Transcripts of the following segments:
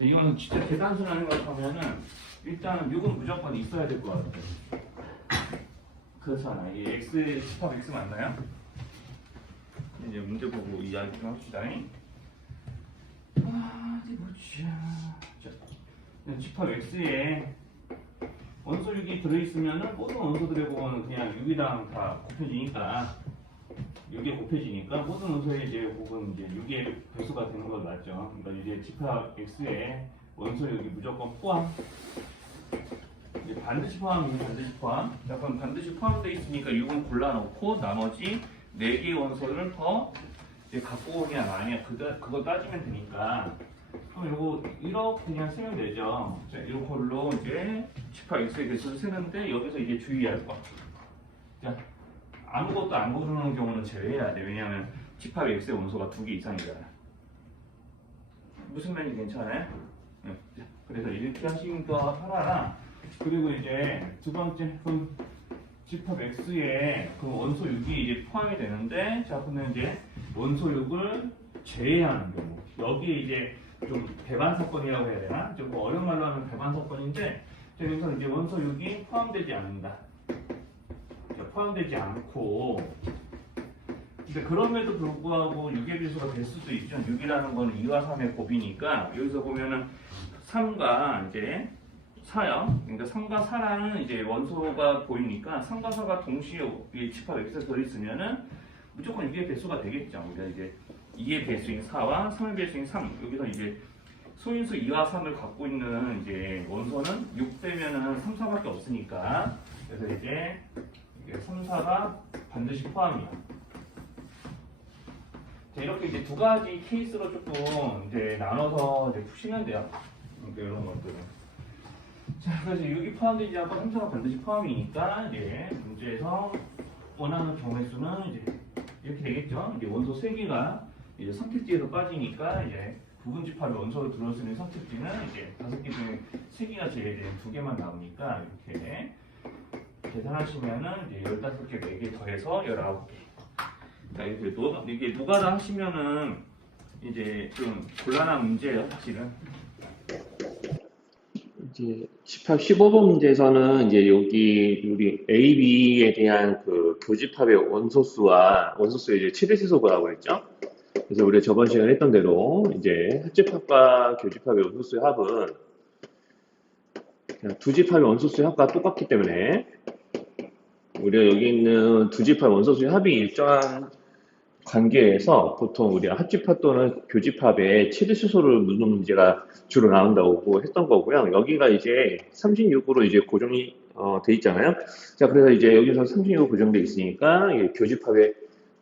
이거는 진짜 대단순하는 걸 하면은 일단 6은 무조건 있어야 될 것 같아요. 그렇잖아. 이 x 집합 x 맞나요? 이제 문제 보고 이야기 좀 합시다. 어디 보자. 자, 집합 x에 원소 6이 들어있으면은 모든 원소들의 곱은 그냥 6이랑 다 곱해지니까 6에 곱해지니까 모든 원소의 이제 곱은 이제 6의 배수가 되는 거 맞죠? 그러니까 이제 집합 x에 원소 6이 무조건 포함. 이제 반드시 포함이면 반드시 포함. 자, 그럼 반드시 포함되어 있으니까 6은 골라놓고 나머지 4개의 원소를 더 이제 갖고 오냐 마냐 그거 따지면 되니까. 그럼 요거 이렇게 그냥 쓰면 되죠. 자, 이걸로 이제 집합 x의 개수를 쓰는데 여기서 이제 주의할 거. 자, 아무것도 안 고르는 경우는 제외해야 돼. 왜냐하면 집합 x의 원소가 2개 이상이잖아. 무슨 말인지 괜찮아요? 네. 그래서 이렇게 하시는 거 하나랑 그리고 이제 두 번째 집합 x에 그 원소 6이 이제 포함이 되는데 자 그러면 이제 원소 6을 제외하는 경우 여기에 이제 좀 배반 사건이라고 해야 되나? 좀 어려운 말로 하면 배반 사건인데 여기서 이제 원소 6이 포함되지 않는다. 포함되지 않고 근데 그럼에도 불구하고 6의 배수가 될 수도 있죠. 6이라는 건 2와 3의 곱이니까 여기서 보면은 3과 이제 4요. 그러니까 3과 4라는 이제 원소가 보이니까 3과 4가 동시에 집합 x에 들어있으면은 무조건 6의 배수가 되겠죠. 우리가 이제 2의 배수인 4와 3의 배수인 3 여기서 이제 소인수 2와 3을 갖고 있는 이제 원소는 6 빼면은 3, 4밖에 없으니까 그래서 이제 3, 4가 반드시 포함이야. 자, 이렇게 이제 두 가지 케이스로 조금 이제 나눠서 이제 푸시면 돼요. 이런 것들은. 자, 그래서 6이 포함되지 않고 3, 4가 반드시 포함이니까 이제 문제에서 원하는 경우의 수는 이제 이렇게 되겠죠. 이제 원소 3개가 이제 선택지에서 빠지니까 이제 부분 집합의 원소로 들어올 는 선택지는 이제 5개 중에 3개가 제외된 2개만 나오니까 이렇게 계산하시면은 이제 15개, 4개 더해서 19개. 자, 이게 노가다 하시면은 이제 좀 곤란한 문제예요, 사실은. 이제 집합 15번 문제에서는 이제 여기 우리 A, B에 대한 그 교집합의 원소수의 이제 최대치수 구하라고 했죠. 그래서 우리가 저번 시간에 했던 대로 이제 합집합과 교집합의 원소수의 합은 두 집합의 원소수의 합과 똑같기 때문에 우리가 여기 있는 두 집합 원소수의 합이 일정한 관계에서 보통 우리가 합집합 또는 교집합의 최대치수를 묻는 문제가 주로 나온다고 했던 거고요. 여기가 이제 36으로 이제 고정이 돼 있잖아요. 자, 그래서 이제 여기서 36으로 고정돼 있으니까 교집합의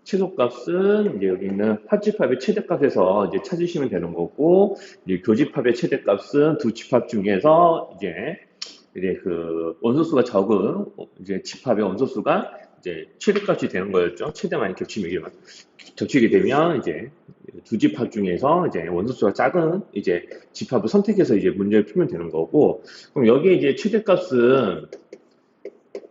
최소값은 이제 여기 있는 합집합의 최대값에서 이제 찾으시면 되는 거고, 이제 교집합의 최대값은 두 집합 중에서 이제 그 원소수가 적은 이제 집합의 원소수가 이제 최대값이 되는 거였죠. 최대만 겹치게 되면 이제 두 집합 중에서 이제 원소수가 작은 이제 집합을 선택해서 이제 문제를 풀면 되는 거고, 그럼 여기에 이제 최대값은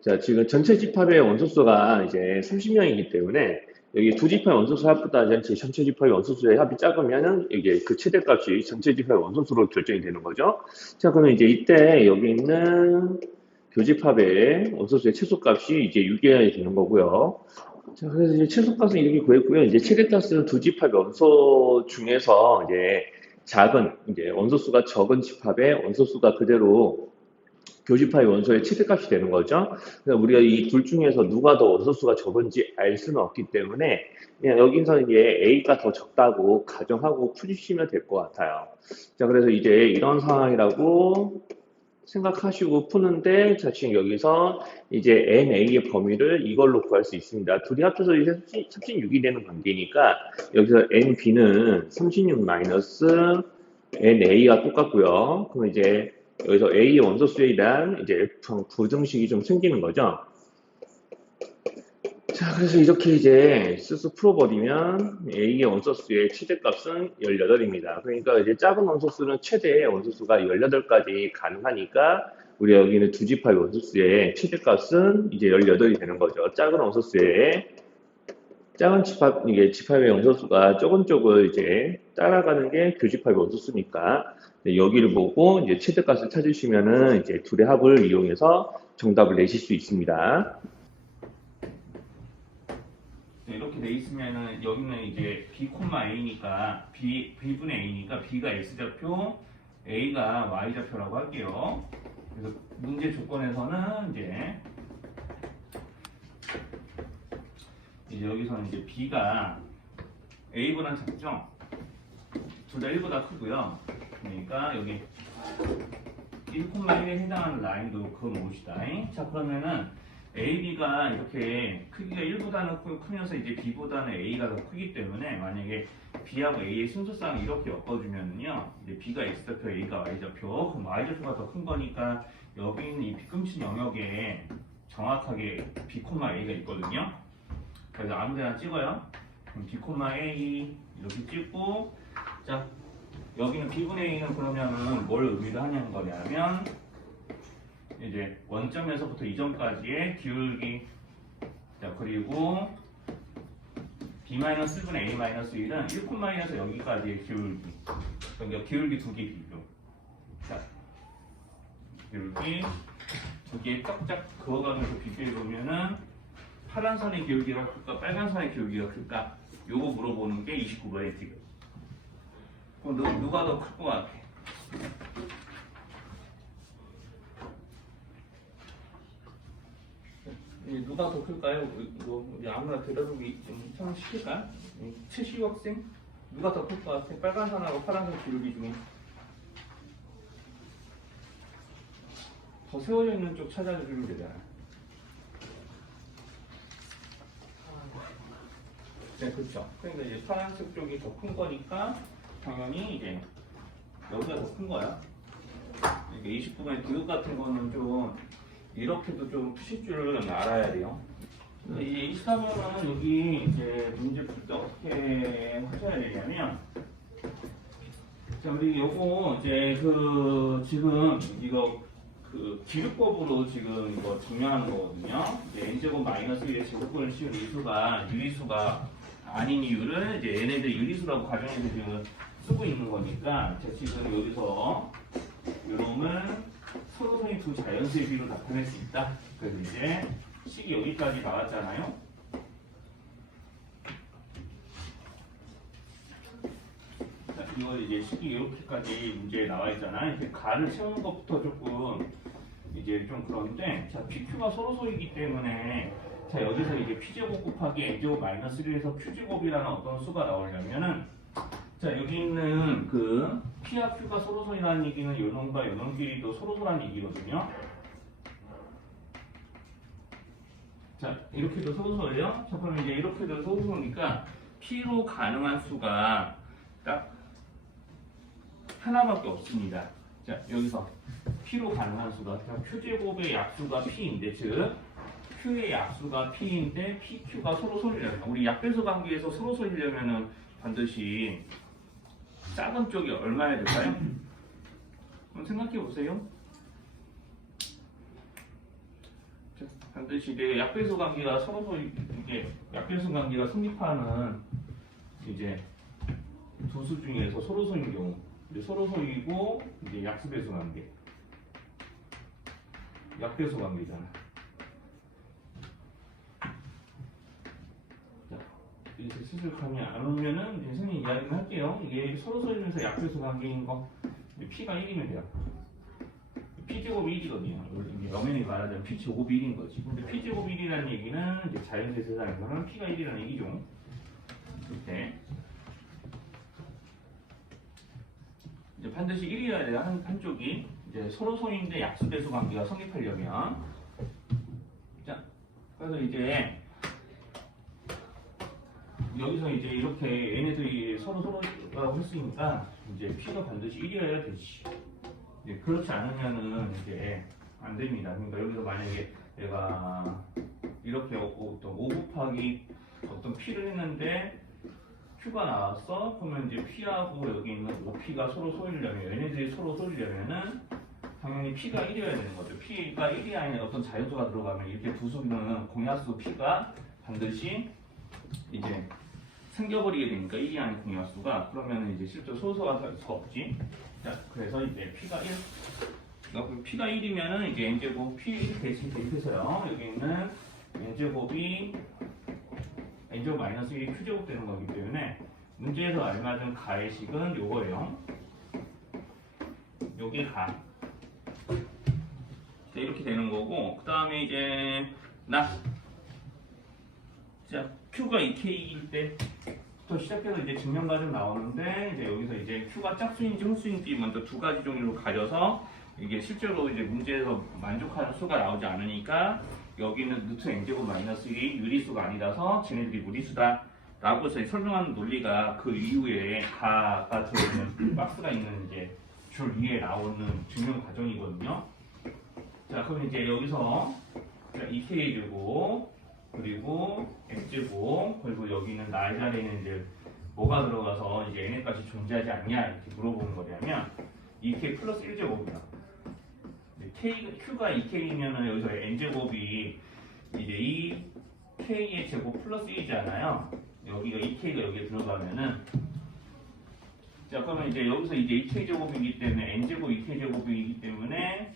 자, 지금 전체 집합의 원소수가 이제 30명이기 때문에 여기 두 집합의 원소수 합보다 전체 집합의 원소수의 합이 작으면은 이게 그 최대값이 전체 집합의 원소수로 결정이 되는 거죠. 자, 그러면 이제 이때 여기 있는 교집합의 원소수의 최소값이 이제 6이어야 되는 거고요. 자, 그래서 이제 최소값은 이렇게 구했고요. 이제 최대값은 두 집합의 원소 중에서 이제 작은 이제 원소수가 적은 집합의 원소수가 그대로 교집합의 원소의 최대값이 되는 거죠. 그래서 우리가 이 둘 중에서 누가 더 원소수가 적은지 알 수는 없기 때문에 그냥 여기서 이제 A가 더 적다고 가정하고 푸시면 될 것 같아요. 자, 그래서 이제 이런 상황이라고 생각하시고 푸는데, 자, 지금 여기서 이제 NA의 범위를 이걸로 구할 수 있습니다. 둘이 합쳐서 이제 36이 되는 관계니까, 여기서 NB는 36 마이너스 NA가 똑같고요. 그럼 이제 여기서 A의 원소수에 대한 이제 부등식이 좀 생기는 거죠. 자, 그래서 이렇게 이제 쓱쓱 풀어버리면 A의 원소수의 최대값은 18입니다. 그러니까 이제 작은 원소수는 최대 원소수가 18까지 가능하니까 우리 여기는 두 집합의 원소수의 최대값은 이제 18이 되는 거죠. 작은 원소수의 작은 집합, 이게 집합의 원소수가 조금 이제 따라가는 게 교집합의 원소수니까 네, 여기를 보고 이제 최대값을 찾으시면은 이제 둘의 합을 이용해서 정답을 내실 수 있습니다. 네, 이렇게 돼 있으면은 여기는 이제 b, a니까 b분의 a니까 b가 x좌표, a가 y좌표라고 할게요. 그래서 문제 조건에서는 이제 여기서는 이제 b가 a보다는 작죠? 둘 다 1보다 크고요. 그러니까 여기 1,1에 해당하는 라인도 그어놓읍시다. 자, 그러면은 A, B가 이렇게 크기가 1보다는 크면서 이제 B보다는 A가 더 크기 때문에 만약에 B하고 A의 순서상을 이렇게 엮어주면은요, 이제 B가 X좌표, A가 Y좌표, 그럼 Y좌표가 더 큰 거니까 여기 있는 이 B꿈치 영역에 정확하게 B, A가 있거든요. 그래서 아무데나 찍어요. 그럼 B, A 이렇게 찍고, 자, 여기는 B분의 A는 그러면은 뭘 의미를 하냐는 거냐면 이제 원점에서부터 이점까지의 기울기, 자 그리고 B-1분의 A-1은 1,에서 여기까지의 기울기, 그러니까 기울기 두 개 비교. 자, 기울기 두 개 쫙쫙 그어가면서 비교해보면은 파란 선의 기울기가 클까 빨간 선의 기울기가 클까, 요거 물어보는 게 29번의 지금. 그럼 누가 더 클 것 같아? 누가 더 클까요? 아무나 대답을 좀 시킬까? 최시우 학생? 누가 더 클 것 같아? 빨간 선하고 파란 선 기울기 중에 더 세워져 있는 쪽 찾아주면 되잖아. 네, 그렇죠. 그러니까 이제 파란색 쪽이 더 큰 거니까 당연히 이제 여기가 더 큰 거야. 이게 29번의 디귿 같은 거는 좀 이렇게도 좀 푸실 줄은 알아야 돼요. 이제 24번은 여기 이제 문제부터 어떻게 하셔야 되냐면, 자, 우리 요거 이제 지금 이거 기류법으로 지금 이거 증명하는 거거든요. 이제 n제곱 마이너스 1의 제곱분을 씌운 이수가 유리수가 아닌 이유를 이제 얘네들 유리수라고 가정해서 지금 쓰고 있는 거니까, 자, 지금 여기서 요놈을 서로성이 두 자연수의 비로 나타낼 수 있다. 그래서 이제 식이 여기까지 나왔잖아요. 자, 이거 이제 식이 이렇게까지 문제에 나와 있잖아. 이렇게 가를 채우는 것부터 조금 이제 좀 그런데, 자, PQ가 서로소이기 때문에, 자, 여기서 이제 P제곱 곱하기 N제곱 마이너스 1에서 Q제곱이라는 어떤 수가 나오려면은, 자, 여기 있는 P와 Q가 서로소이라는 얘기는 요놈과 요놈끼리도 서로소라는 얘기거든요. 자, 이렇게도 서로소예요. 자, 그럼 이제 이렇게도 서로소니까 P로 가능한 수가 딱 하나밖에 없습니다. 자, 여기서 P로 가능한 수가, 자, Q제곱의 약수가 P인데, 즉 Q의 약수가 P인데 PQ가 서로소이려면, 우리 약배수 관계에서 서로소이려면은 반드시 작은 쪽이 얼마야 될까요? 한번 생각해 보세요. 반드시 이제 약배수 관계가 이게 약배수 관계가 성립하는 이제 두 수 중에서 서로소인 경우, 이제 서로소이고 이제 약수배수 관계, 약배수 관계잖아. 이제 슬슬 감이 안 오면은 이제 선생님 이야기를 할게요. 이게 서로소이면서 약배수 관계인 거, P가 1이면 돼요. P제곱이 1이거든요. 엄연히 말하자면 P제곱이 1인 거지. 근데 P제곱이 1이라는 얘기는 이제 자연계 세상에서는 P가 1이라는 얘기죠. 이렇게 이제 반드시 1이어야 돼요. 한쪽이 이제 서로소인데 약수배수 관계가 성립하려면. 자, 그래서 이제 여기서 이제 이렇게 얘네들이 서로라고 했으니까 이제 P가 반드시 1이어야 되지. 네, 그렇지 않으면은 이제 안 됩니다. 그러니까 여기서 만약에 내가 이렇게 어떤 5 곱하기 어떤 P를 했는데 Q가 나왔어? 그러면 이제 P하고 여기 있는 OP가 서로 소이려면, 얘네들이 서로 소이려면은 당연히 P가 1이어야 되는 거죠. P가 1이 아닌 어떤 자연수가 들어가면 이렇게 두 수는 공약수 P가 반드시 이제 생겨버리게 되니까 1이 아닌 공약수가 그러면 이제 실제 소수가 될 수 없지. 자, 그래서 이제 P가 1. 그럼 P가 1이면은 이제 n제곱 P1 대입해서요. 여기 있는 n제곱이 n제곱 마이너스 1이 Q제곱 되는 거기 때문에 문제에서 알맞은 가의 식은 요거예요. 여기 가. 자, 이렇게 되는 거고, 그 다음에 이제 자, Q가 2K일 때부터 시작해서 이제 증명 과정 나오는데, 이제 여기서 이제 Q가 짝수인지 홀수인지 먼저 두 가지 종류로 가려서 이게 실제로 이제 문제에서 만족하는 수가 나오지 않으니까 여기는 루트 n제곱 마이너스 1이 유리수가 아니라서 쟤네들이 무리수다 라고 해서 설명하는 논리가 그 이후에 가가 들어있는 박스가 있는 이제 줄 위에 나오는 증명 과정이거든요. 자, 그럼 이제 여기서 2k 제곱 그리고 x제곱 그리고 여기는 나의 자리에는 이제 뭐가 들어가서 이제 n의 값이 존재하지 않냐 이렇게 물어보는 거냐면 2k 플러스 1제곱이야. q가 2k이면은 여기서 n제곱이 이제 이 k의 제곱 플러스 1이잖아요. 여기가 2k가 여기에 들어가면은 자, 그러면 이제 여기서 이제 2k 제곱이기 때문에 n제곱 2k 제곱이기 때문에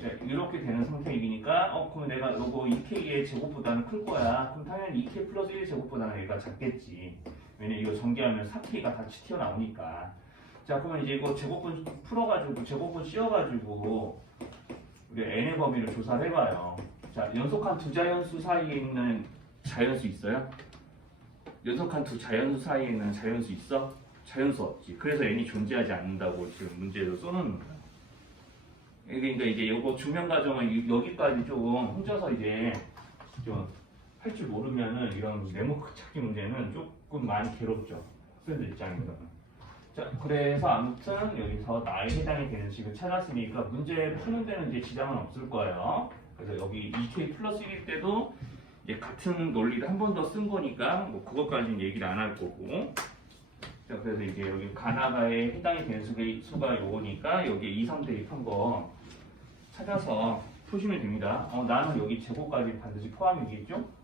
자, 이렇게 되는 상태이니까 그러면 내가 요거 2k의 제곱보다는 클 거야. 그럼 당연히 2k 플러스 1 제곱보다는 얘가 작겠지. 왜냐면 이거 전개하면 4k가 같이 튀어나오니까. 자, 그러면 이제 이거 제곱분 풀어가지고 제곱분 씌워가지고 우리 n의 범위를 조사를 해봐요. 자, 연속한 두 자연수 사이에 있는 자연수 있어요? 연속한 두 자연수 사이에 있는 자연수 있어? 자연수 없지. 그래서 n이 존재하지 않는다고 지금 문제에서 써놓는 거야. 그러니까 이제 요거 증명 과정은 여기까지 조금 혼자서 이제 좀 할 줄 모르면은 이런 네모크 찾기 문제는 조금 많이 괴롭죠. 학생들 입장에서는. 자, 그래서 아무튼 여기서 나에 해당이 되는 식을 찾았으니까 문제 푸는 데는 이제 지장은 없을 거예요. 그래서 여기 2k 플러스 1일 때도 이제 같은 논리를 한 번 더 쓴 거니까 뭐 그것까지는 얘기를 안 할 거고. 자, 그래서 이제 여기 가나다에 해당이 되는 수가 요거니까 여기에 2, 3 대입한 거 찾아서 푸시면 됩니다. 나는 여기 제곱까지 반드시 포함이겠죠?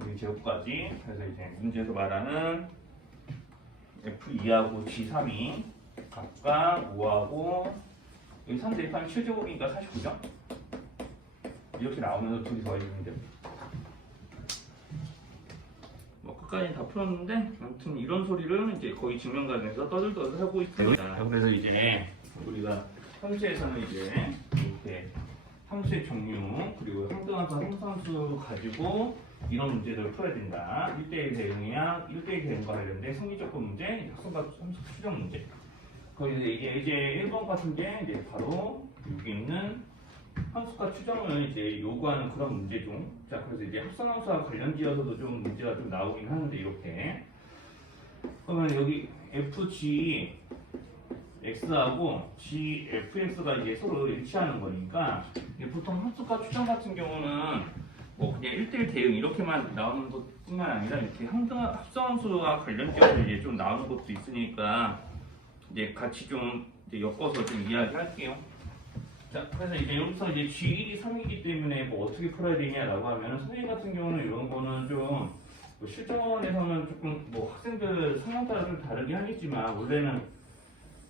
여기 제곱까지. 그래서 이제 문제에서 말하는 F2하고 G3이 각각 5하고 여기 3 대입하면 7제곱이니까 49죠? 이렇게 나오면서 둘이 더해주면 됩니다. 뭐 끝까지 다 풀었는데 아무튼 이런 소리를 이제 거의 증명 과정에서 떠들떠들 하고 있습니다. 그래서 이제 우리가 함수에서는 이제 이렇게 함수의 종류 그리고 상등함수, 함수함수 가지고 이런 문제들을 풀어야 된다. 1대1 대응이야. 1대1 대응과 관련된 성리조건 문제, 학습과 함수 추정 문제. 거기서 이제 1번 같은 게 이제 바로 여기 있는 함수과 추정을 이제 요구하는 그런 문제 중. 자, 그래서 이제 합성함수와 관련지어서도 좀 문제가 좀 나오긴 하는데 이렇게. 그러면 여기 FG X하고 GFX가 이제 서로 일치하는 거니까 보통 함수과 추정 같은 경우는 뭐 그냥 1대1 대응 이렇게만 나오는 것뿐만 아니라 이렇게 합성함수와 관련지어서 이제 좀 나오는 것도 있으니까 이제 같이 좀 이제 엮어서 좀 이야기할게요. 자, 그래서 이제 여기서 이제 G1이 3이기 때문에 뭐 어떻게 풀어야 되냐라고 하면 선생님 같은 경우는 이런 거는 좀뭐 실전에서는 조금 뭐 학생들 성향 따라 좀 다르긴 하겠지만 원래는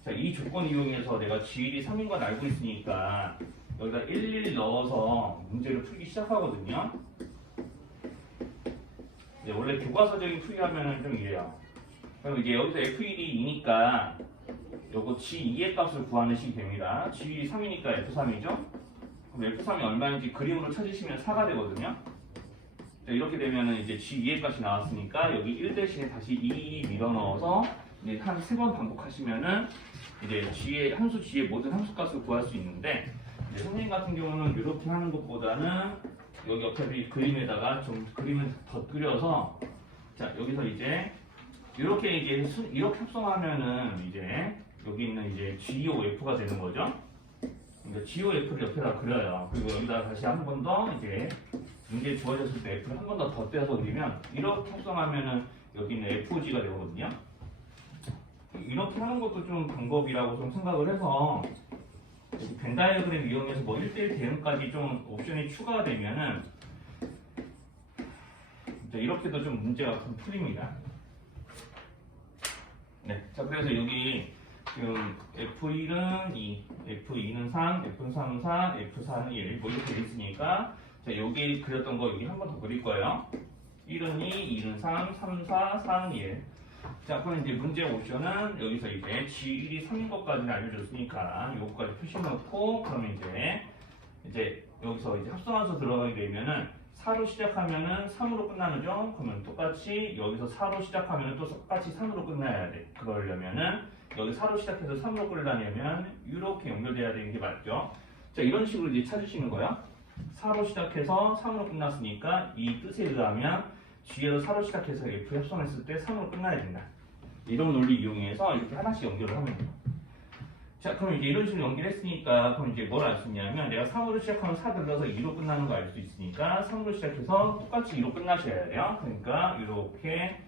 자, 이 조건 이용해서 내가 G1이 3인 건 알고 있으니까 여기다 11 넣어서 문제를 풀기 시작하거든요. 이제 원래 교과서적인 풀이하면은 좀 이래요. 그럼 이제 여기서 F1이 2니까 요거 G2의 값을 구하는 식이 됩니다. G1이 3이니까 F3이죠? 그럼 F3이 얼마인지 그림으로 찾으시면 4가 되거든요. 자, 이렇게 되면은 이제 G2의 값이 나왔으니까 여기 1 대신에 다시 2 밀어 넣어서 이제 한 3번 반복하시면은 이제 G의 함수 G의 모든 함수 값을 구할 수 있는데 이제 선생님 같은 경우는 이렇게 하는 것보다는 여기 어차피 그림에다가 좀 그림을 더 그려서 자, 여기서 이제 이렇게 이렇게 합성하면은 이제 여기 있는 이제 GOF가 되는 거죠. 그러니까 GOF를 옆에다 그려요. 그리고 여기다 다시 한 번 더 이제 문제 주어졌을 때 F를 한 번 더 떼서 그리면 이렇게 합성하면은 여기 있는 FOG가 되거든요. 이렇게 하는 것도 좀 방법이라고 좀 생각을 해서 벤 다이어그램 이용해서 뭐 1대1 대응까지 좀 옵션이 추가가 되면은 자, 이렇게도 좀 문제가 좀 풀립니다. 네, 자 그래서 여기 지금 F1은 2, F2는 3, F3은 4, F4는 1, 뭐 이렇게 돼 있으니까 자 여기 그렸던 거 여기 한 번 더 그릴 거예요. 1은 2, 2는 3, 3, 4, 4는 1. 자 그럼 이제 문제 옵션은 여기서 이제 G1이 3인 것까지는 알려줬으니까 요거까지 표시 넣고 그러면 이제 여기서 이제 합성함수 들어가게 되면은 4로 시작하면은 3으로 끝나죠? 그러면 똑같이 여기서 4로 시작하면은 또 똑같이 3으로 끝나야 돼. 그러려면은 여기 4로 시작해서 3으로 끌려면 이렇게 연결돼야 되는 게 맞죠? 자 이런 식으로 이제 찾으시는 거야. 4로 시작해서 3으로 끝났으니까 이 뜻에 의하면 G에서 4로 시작해서 F 합성했을 때 3으로 끝나야 된다. 이런 논리 이용해서 이렇게 하나씩 연결을 하면 돼요. 자, 그럼 이제 이런 식으로 연결했으니까, 그럼 이제 뭘 알 수 있냐면, 내가 3으로 시작하면 4 들러서 2로 끝나는 거 알 수 있으니까, 3으로 시작해서 똑같이 2로 끝나셔야 돼요. 그러니까, 이렇게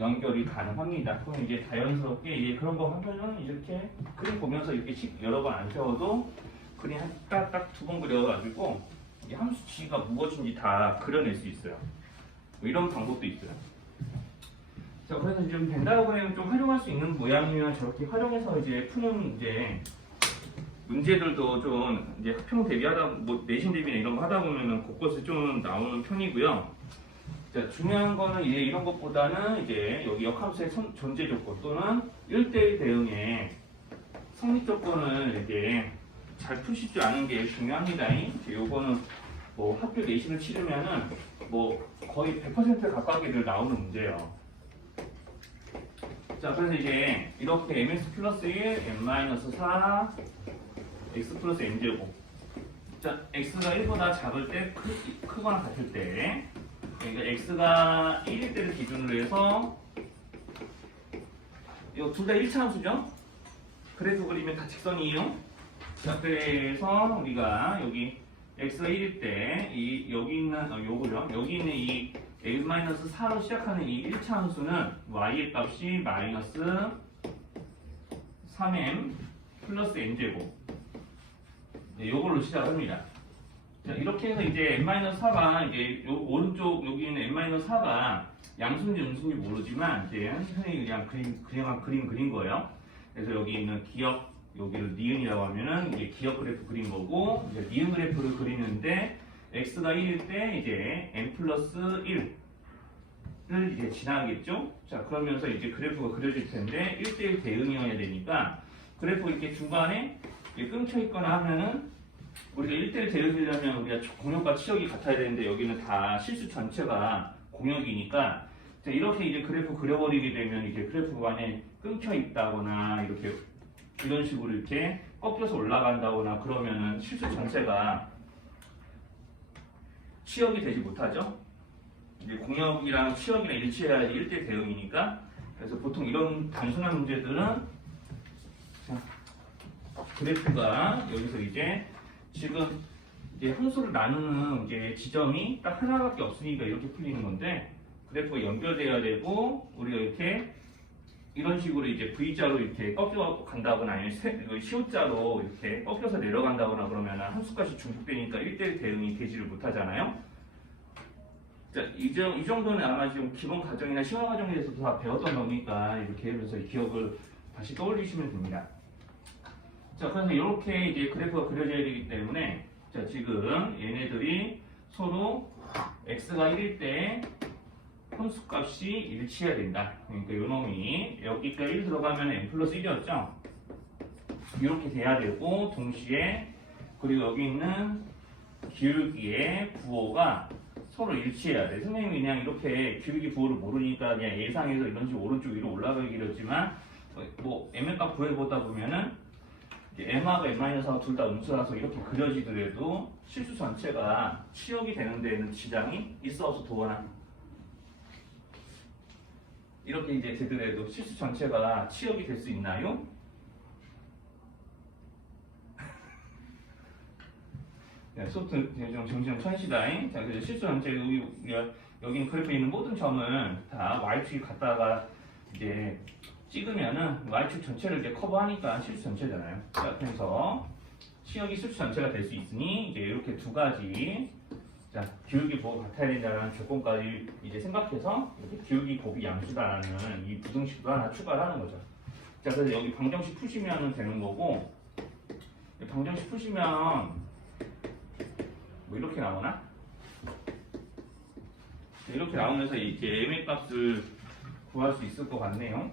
연결이 가능합니다. 그럼 이제 자연스럽게 이제 그런 거 하면은 이렇게 그림 보면서 이렇게 여러 번 안 세워도 그림 딱 두 번 그려가지고, 이 함수 G가 무엇인지 다 그려낼 수 있어요. 뭐 이런 방법도 있어요. 자, 그래서 좀 벤다이어그램을 좀 활용할 수 있는 모양이면 저렇게 활용해서 이제 푸는 이제 문제들도 좀 이제 학평 대비하다, 뭐 내신 대비나 이런 거 하다 보면은 곳곳에 좀 나오는 편이고요. 자, 중요한 거는 이제 이런 것보다는 이제 여기 역함수의 존재 조건 또는 1대1 대응의 성립 조건을 이제 잘 푸실 줄 아는 게 중요합니다. 이제 요거는 뭐 학교 내신을 치르면은 뭐 거의 100% 가까이들 나오는 문제예요. 자, 그래서 이제 이렇게 mx 플러스 1, n-4, x 플러스 n제곱. 자, x가 1보다 작을 때 크거나 같을 때, 그러니까 x가 1일 때를 기준으로 해서 이거 둘 다 1차 함수죠? 그래프 그리면 다 직선이에요. 자, 그래서 우리가 여기 x가 1일 때 여기 있는 요거죠. 여기 있는 이 n-4로 시작하는 이 1차 함수는 y의 값이 마이너스 3m 플러스 n제곱. 네, 요걸로 시작합니다. 자, 이렇게 해서 이제 n-4가 이제 오른쪽 여기 있는 n-4가 양수인지 음수인지 모르지만 이제 선생님이 그냥 그림 그린 거예요. 그래서 여기 있는 기억 여기를 니은이라고 하면은 이제 기억 그래프 그린 거고 이제 니은 그래프를 그리는데 x가 1일 때 이제 n 플러스 1을 이제 지나겠죠? 자, 그러면서 이제 그래프가 그려질 텐데 1대1 대응이어야 되니까 그래프 이렇게 중간에 끊겨 있거나 하면은 우리가 1대1 대응이려면 우리가 공역과 치역이 같아야 되는데 여기는 다 실수 전체가 공역이니까 자, 이렇게 이제 그래프 그려버리게 되면 이제 그래프가 만약에 끊겨 있다거나 이렇게 이런 식으로 이렇게 꺾여서 올라간다거나 그러면은 실수 전체가 치역이 되지 못하죠. 이제 공역이랑 치역이랑 일치해야지 1대 대응이니까. 그래서 보통 이런 단순한 문제들은 자, 그래프가 여기서 이제 지금 이제 함수를 나누는 이제 지점이 딱 하나밖에 없으니까 이렇게 풀리는 건데 그래프가 연결돼야 되고 우리가 이렇게 이런 식으로 이제 V자로 이렇게 꺾여 간다거나 아니면 시옷자로 이렇게 꺾여서 내려간다거나 그러면 함수값이 중복되니까 1대1 대응이 되지를 못하잖아요. 자, 이 정도는 아마 지금 기본 과정이나 심화 과정에서도 다 배웠던 거니까 이렇게 하면서 기억을 다시 떠올리시면 됩니다. 자, 그래서 이렇게 이제 그래프가 그려져야 되기 때문에 자, 지금 얘네들이 서로 x가 1일 때 함수값이 일치해야 된다. 그러니까 요놈이 여기가 1 들어가면 n 플러스 1이었죠? 이렇게 돼야 되고 동시에 그리고 여기 있는 기울기의 부호가 서로 일치해야 돼. 선생님이 그냥 이렇게 기울기 부호를 모르니까 그냥 예상해서 이런 식으로 오른쪽 위로 올라가기로 했지만 뭐 m의 값 구해보다 보면은 m하고 n-4가 둘 다 음수라서 이렇게 그려지더라도 실수 전체가 치역이 되는 데에는 지장이 있어 없어 도원아 이렇게 이제 되더라도 실수 전체가 치역이 될 수 있나요? 네, 소프트 좀 정신 천시다잉. 자, 그래서 실수 전체 여기 그래프에 있는 모든 점을 다 y축이 갖다가 이제 찍으면은 y축 전체를 이제 커버하니까 실수 전체잖아요. 자, 그래서 치역이 실수 전체가 될 수 있으니 이제 이렇게 두 가지 자, 기울기 곱이 같아야 된다는 조건까지 이제 생각해서 이렇게 기울기 곱이 양수다라는 이 부등식도 하나 추가를 하는 거죠. 자, 그래서 여기 방정식 푸시면 되는 거고, 방정식 푸시면 뭐 이렇게 나오나? 이렇게 나오면서 이제 m의 값을 구할 수 있을 것 같네요.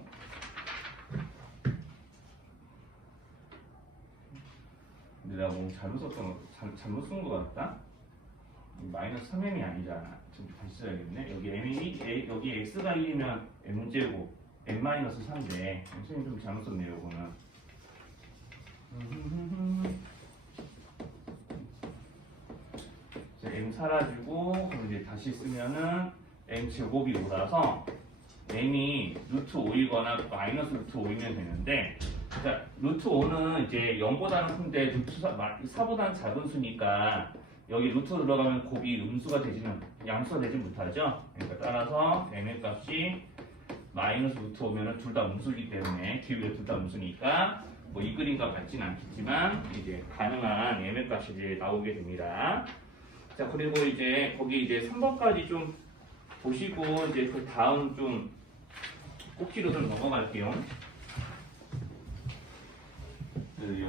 근데 내가 뭐 잘못 쓴 것 같다? 마이너스 3m이 아니잖아. 좀 다시 써야겠네. 여기 m이, 여기 x가 1이면 m제곱, n-3인데, 선생님 좀 잘못 썼네요, 이거는. 자, m 사라지고, 그럼 이제 다시 쓰면은 m제곱이 올라서, m이 루트 5이거나 마이너스 루트 5이면 되는데, 자, 루트 5는 이제 0보다는 큰데 루트 4보다는 작은 수니까 여기 루트 들어가면 곱이 음수가 되지는 양수가 되지 못하죠. 그러니까 따라서 m의 값이 마이너스 루트 5면은 둘 다 음수이기 때문에 기울기가 둘 다 음수니까 뭐 이 그림과 같지는 않겠지만 이제 가능한 m의 값이 이제 나오게 됩니다. 자, 그리고 이제 거기 이제 3번까지 좀 보시고 이제 그 다음 좀 꼭지로 좀 넘어갈게요.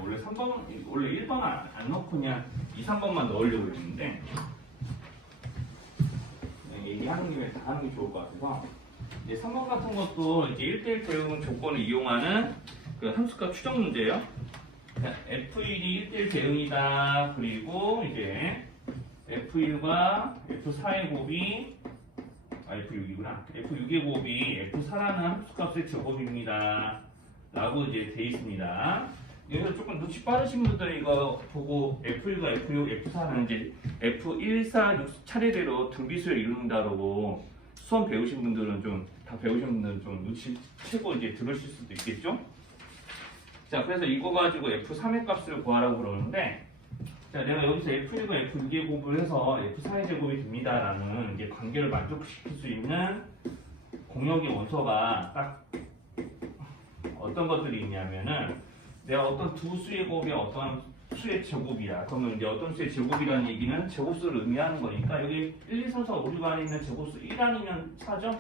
원래 3번, 원래 1번 안 넣고 그냥 2, 3번만 넣으려고 했는데 얘기하는 김에 다 하는 게 좋을 것 같아서 이제 3번 같은 것도 이제 1대1 대응 조건을 이용하는 그 함수값 추정 문제예요. F1이 1대1 대응이다. 그리고 이제 F1과 F4의 곱이 F6이구나. F6의 곱이 F4라는 함수값의 제곱입니다. 라고 이제 돼 있습니다. 여기서 조금 눈치 빠르신 분들은 이거 보고 F1과 F6, F4는 이제 F1, 4, 6 차례대로 등비수를 이룬다고 수험 배우신 분들은 좀 다 배우신 분들은 좀 눈치 채고 이제 들으실 수도 있겠죠? 자, 그래서 이거 가지고 F3의 값을 구하라고 그러는데, 자, 내가 여기서 F1과 F6의 곱을 해서 F4의 제곱이 됩니다라는 이제 관계를 만족시킬 수 있는 공역의 원소가 딱 어떤 것들이 있냐면은 내가 어떤 두 수의 곱이 어떤 수의 제곱이야. 그러면 이제 어떤 수의 제곱이라는 얘기는 제곱수를 의미하는 거니까 여기 1, 2, 3, 4, 5, 6 안에 있는 제곱수 1 아니면 4죠?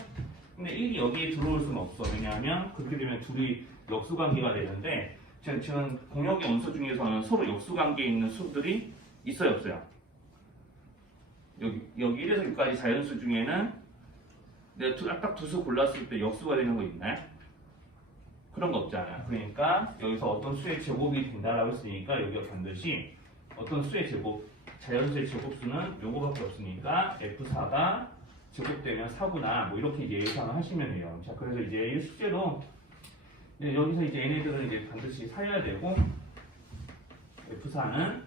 근데 1이 여기에 들어올 수는 없어. 왜냐하면 그렇게 되면 둘이 역수관계가 되는데 지금 공역의 원소 중에서는 서로 역수관계에 있는 수들이 있어요, 없어요? 여기 1에서 6까지 자연수 중에는 내가 딱 두 수 골랐을 때 역수가 되는 거 있나요? 그런 거 없잖아요. 그러니까 여기서 어떤 수의 제곱이 된다라고 했으니까 여기가 반드시 어떤 수의 제곱, 자연수의 제곱수는 요거밖에 없으니까 F4가 제곱되면 4구나 뭐 이렇게 이제 예상을 하시면 돼요. 자, 그래서 이제 실제로 여기서 이제 얘네들은 이제 반드시 사야 되고 F4는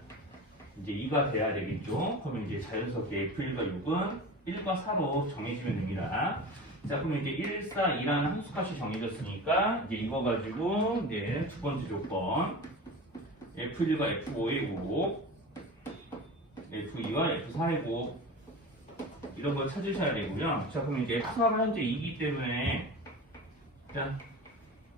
이제 2가 돼야 되겠죠. 그러면 이제 자연스럽게 F1과 6은 1과 4로 정해지면 됩니다. 자, 그럼 이제 1, 4, 2라는 함수값이 정해졌으니까 이제 이거 가지고 이제 두 번째 조건 F1과 F5의 곱, F2와 F4의 곱 이런 걸 찾으셔야 되고요. 자, 그럼 이제 F4가 현재 2이기 때문에 자,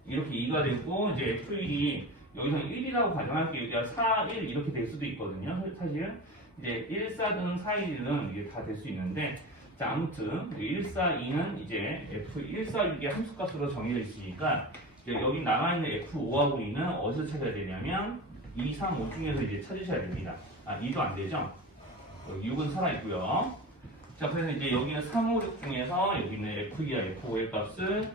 이렇게 2가 되고 이제 F1이 여기서는 1이라고 가정할게요. 그러니까 4, 1 이렇게 될 수도 있거든요. 사실 이제 1, 4든 4, 1은 이게 다 될 수 있는데 자, 아무튼 1, 4, 2는 이제 F1, 4, 6의 함수값으로 정해져 있으니까 이제 여기 남아있는 F5하고 2는 어디서 찾아야 되냐면 2, 3, 5 중에서 이제 찾으셔야 됩니다. 아, 2도 안 되죠? 6은 살아있고요. 자, 그래서 이제 여기는 3, 5, 6 중에서 여기는 F2와 F5의 값을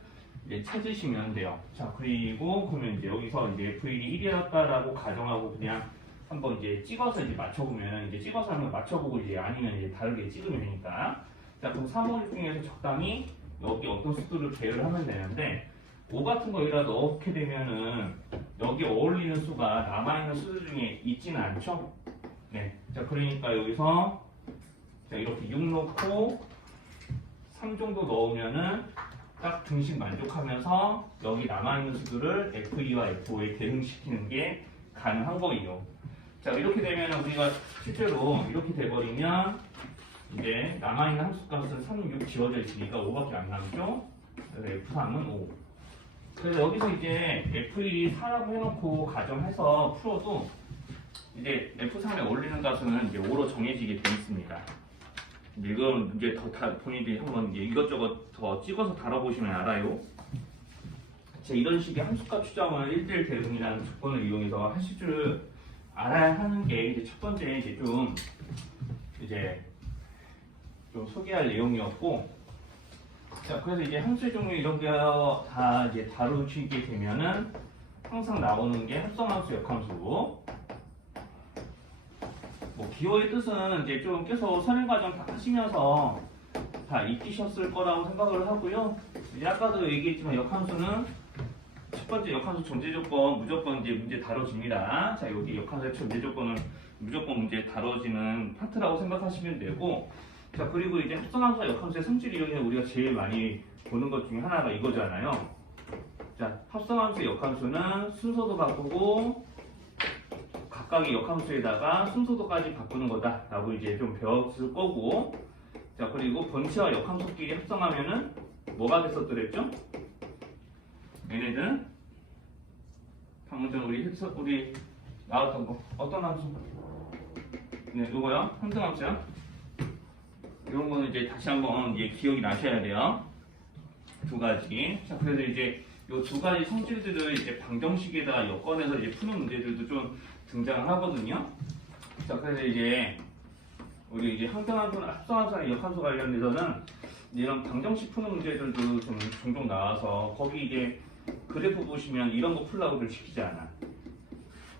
이제 찾으시면 돼요. 자, 그리고 그러면 이제 여기서 이제 F1이 1이었다라고 가정하고 그냥 한번 이제 찍어서 이제 맞춰보면 이제 찍어서 한번 맞춰보고 이제 아니면 이제 다르게 찍으면 되니까. 자, 그럼 3, 5, 6 중에서 적당히 여기 어떤 수들을 배열을 하면 되는데 5 같은 거 여기다 넣게 되면은 여기 어울리는 수가 남아있는 수들 중에 있지는 않죠? 네. 자, 그러니까 여기서 자, 이렇게 6 넣고 3 정도 넣으면은 딱 등식 만족하면서 여기 남아있는 수들을 F2와 F5에 대응시키는 게 가능한 거예요. 자, 이렇게 되면 우리가 실제로 이렇게 돼버리면 이제 남아있는 함수값은 3, 6 지워져 있으니까 5밖에 안 남죠? 그래서 F3은 5. 그래서 여기서 이제 F1이 4라고 해놓고 가정해서 풀어도 이제 F3에 어울리는 값은 이제 5로 정해지게 되어 있습니다. 이건 문제 본인들이 한번 이제 이것저것 더 찍어서 다뤄보시면 알아요. 자, 이런 식의 함수값 추정을 1대1 대응이라는 조건을 이용해서 하실 줄 알아야 하는 게 이제 첫 번째 이제 좀 소개할 내용이었고, 자, 그래서 이제 함수의 종류 이런 게 다 이제 다루시게 되면은 항상 나오는 게 합성함수, 역함수. 뭐 기호의 뜻은 이제 좀 계속 선행 과정 다 하시면서 다 익히셨을 거라고 생각을 하고요. 이제 아까도 얘기했지만 역함수는 첫 번째 역함수 전제 조건 무조건 이제 문제 다뤄집니다. 자, 여기 역함수의 전제 조건은 무조건 문제 다뤄지는 파트라고 생각하시면 되고, 자, 그리고 이제 합성함수와 역함수의 성질을 이용해 우리가 제일 많이 보는 것 중에 하나가 이거잖아요. 자, 합성함수, 역함수는 순서도 바꾸고 각각의 역함수에다가 순서도까지 바꾸는 거다라고 이제 좀 배웠을 거고, 자, 그리고 번치와 역함수끼리 합성하면은 뭐가 됐었더랬죠? 얘네들은 방금 전 우리 나왔던 거 어떤 함수? 네, 이거요. 함수함수요. 이런 거는 이제 다시 한번 이제 기억이 나셔야 돼요. 두 가지. 자, 그래서 이제 이 두 가지 성질들을 이제 방정식에다 엮어내서 이제 푸는 문제들도 좀 등장을 하거든요. 자, 그래서 이제 우리 이제 합성함수나 역함수 관련해서는 이런 방정식 푸는 문제들도 좀 종종 나와서 거기 이제 그래프 보시면 이런 거 풀라고들 시키지 않아.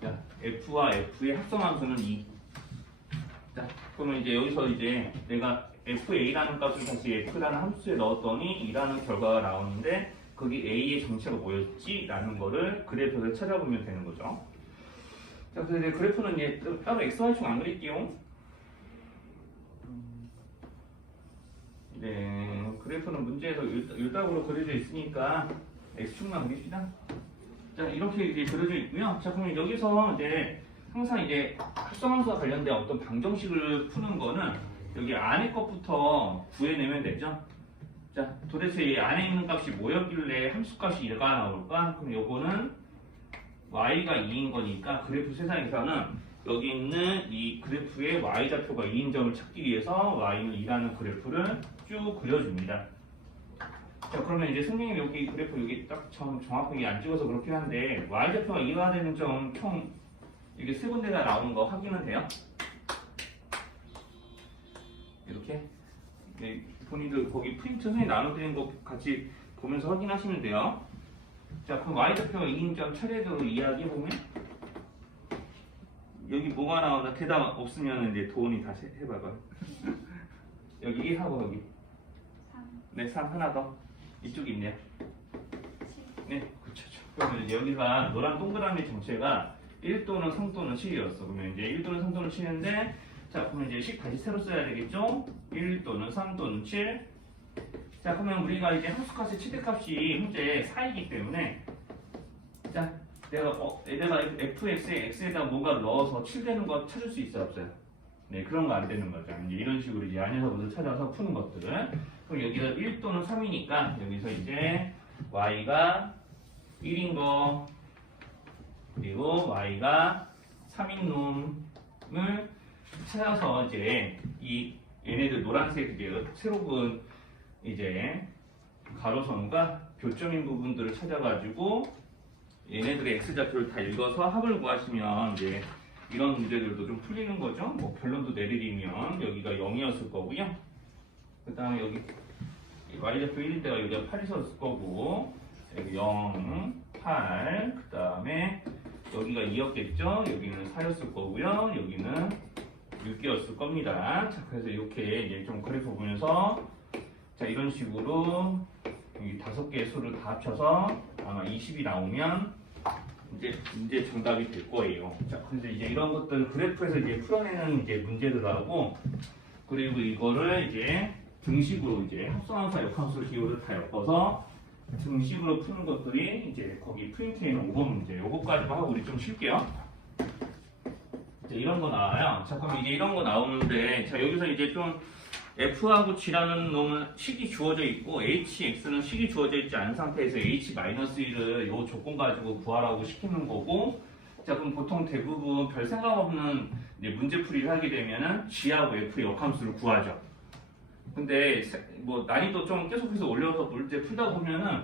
자, F와 F의 합성함수는 2. 자, 그러면 이제 여기서 이제 내가 FA라는 값을 다시 F라는 함수에 넣었더니 2라는 결과가 나오는데 거기 A의 정체가 뭐였지? 라는 거를 그래프에서 찾아보면 되는 거죠. 자, 그래서 이제 그래프는 이제 따로 XY축 안 그릴게요. 네, 그래프는 문제에서 일답으로 그려져 있으니까 X축만 그립시다. 자, 이렇게 이제 그려져 있고요. 자, 그러면 여기서 이제 항상 이제 합성함수와 관련된 어떤 방정식을 푸는 거는 여기 안에 것부터 구해내면 되죠. 자, 도대체 이 안에 있는 값이 뭐였길래 함수값이 얘가 나올까? 그럼 요거는 y가 2인 거니까 그래프 세상에서는 여기 있는 이 그래프의 y좌표가 2인 점을 찾기 위해서 y는 2라는 그래프를 쭉 그려줍니다. 자, 그러면 이제 선생님이 여기 그래프 여기 딱 정확하게 안 찍어서 그렇긴 한데 y좌표가 2가 되는 점 총 이게 세 군데가 나오는 거 확인은 돼요? 이렇게? 네, 본인들 거기 프린트 선생님이 나눠드린 거 같이 보면서 확인하시면 돼요. 자, 그럼 y좌표가 2인 점 차례대로 이야기해보면 여기 뭐가 나오나 대답 없으면 이제 도훈이 다시 해봐봐. 여기 1 하고 여기 3. 네, 3 하나 더 이쪽이 있네요. 네, 그렇죠. 그러면 여기가 노란 동그라미 정체가 1 또는 3 또는 7이었어. 그러면 이제 1 또는 3 또는 7인데, 자, 그러면 이제 식 다시 새로 써야 되겠죠? 1 또는 3 또는 7. 자, 그러면 우리가 이제 함수값의 최대값이 현재 4이기 때문에, 자, 내가 fx에 x에다 뭔가를 넣어서 7 되는 거 찾을 수 있어요, 없어요? 네, 그런 거 안 되는 거죠. 이제 이런 식으로 이제 안에서부터 찾아서 푸는 것들을. 그럼 여기서 1 또는 3이니까 여기서 이제 y가 1인 거 그리고 y가 3인 놈을 찾아서 이제 이 얘네들 노란색 이제 새로 본 이제 가로선과 교점인 부분들을 찾아가지고 얘네들의 x좌표를 다 읽어서 합을 구하시면 이제 이런 문제들도 좀 풀리는 거죠. 뭐 결론도 내리면 여기가 0이었을 거고요. 그 다음에 여기 y좌표 1일 때가 여기가 8이 섰을 거고, 여기 0, 8, 그 다음에 여기가 2였겠죠. 여기는 4였을 거고요. 여기는 6이었을 겁니다. 자, 그래서 이렇게 이제 좀 그래프 보면서 자, 이런 식으로 이 5개의 수를 다 합쳐서 아마 20이 나오면 이제 정답이 될 거예요. 자, 그래서 이제 이런 것들 그래프에서 이제 풀어내는 이제 문제들하고, 그리고 이거를 이제 등식으로 이제 합성함수와 역함수 기호를 다 엮어서 등식으로 푸는 것들이 이제 거기 프린트에 있는 5번 문제. 요거까지만 하고 우리 좀 쉴게요. 이제 이런 거 나와요. 자, 그럼 이제 이런 거 나오는데, 자, 여기서 이제 좀 F하고 G라는 놈은 식이 주어져 있고 H, X는 식이 주어져 있지 않은 상태에서 H-1을 요 조건 가지고 구하라고 시키는 거고, 자, 그럼 보통 대부분 별 생각 없는 이제 문제풀이를 하게 되면은 G하고 F의 역함수를 구하죠. 근데 뭐 난이도 좀 계속해서 올려서 문제 풀다 보면은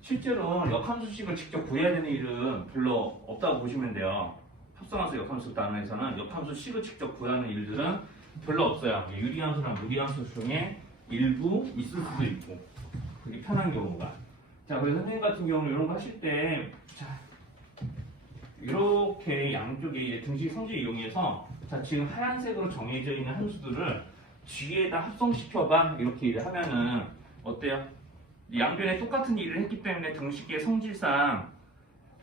실제로 역함수식을 직접 구해야 되는 일은 별로 없다고 보시면 돼요. 합성함수, 역함수 단원에서는 역함수식을 직접 구하는 일들은 별로 없어요. 유리함수랑 무리함수 중에 일부 있을 수도 있고 그게 편한 경우가. 자, 그래서 선생님 같은 경우는 이런 거 하실 때, 자, 이렇게 양쪽에 이제 등식 성질 이용해서, 자, 지금 하얀색으로 정해져 있는 함수들을 뒤에다 합성시켜봐. 이렇게 일을 하면은, 어때요? 양변에 똑같은 일을 했기 때문에 등식의 성질상,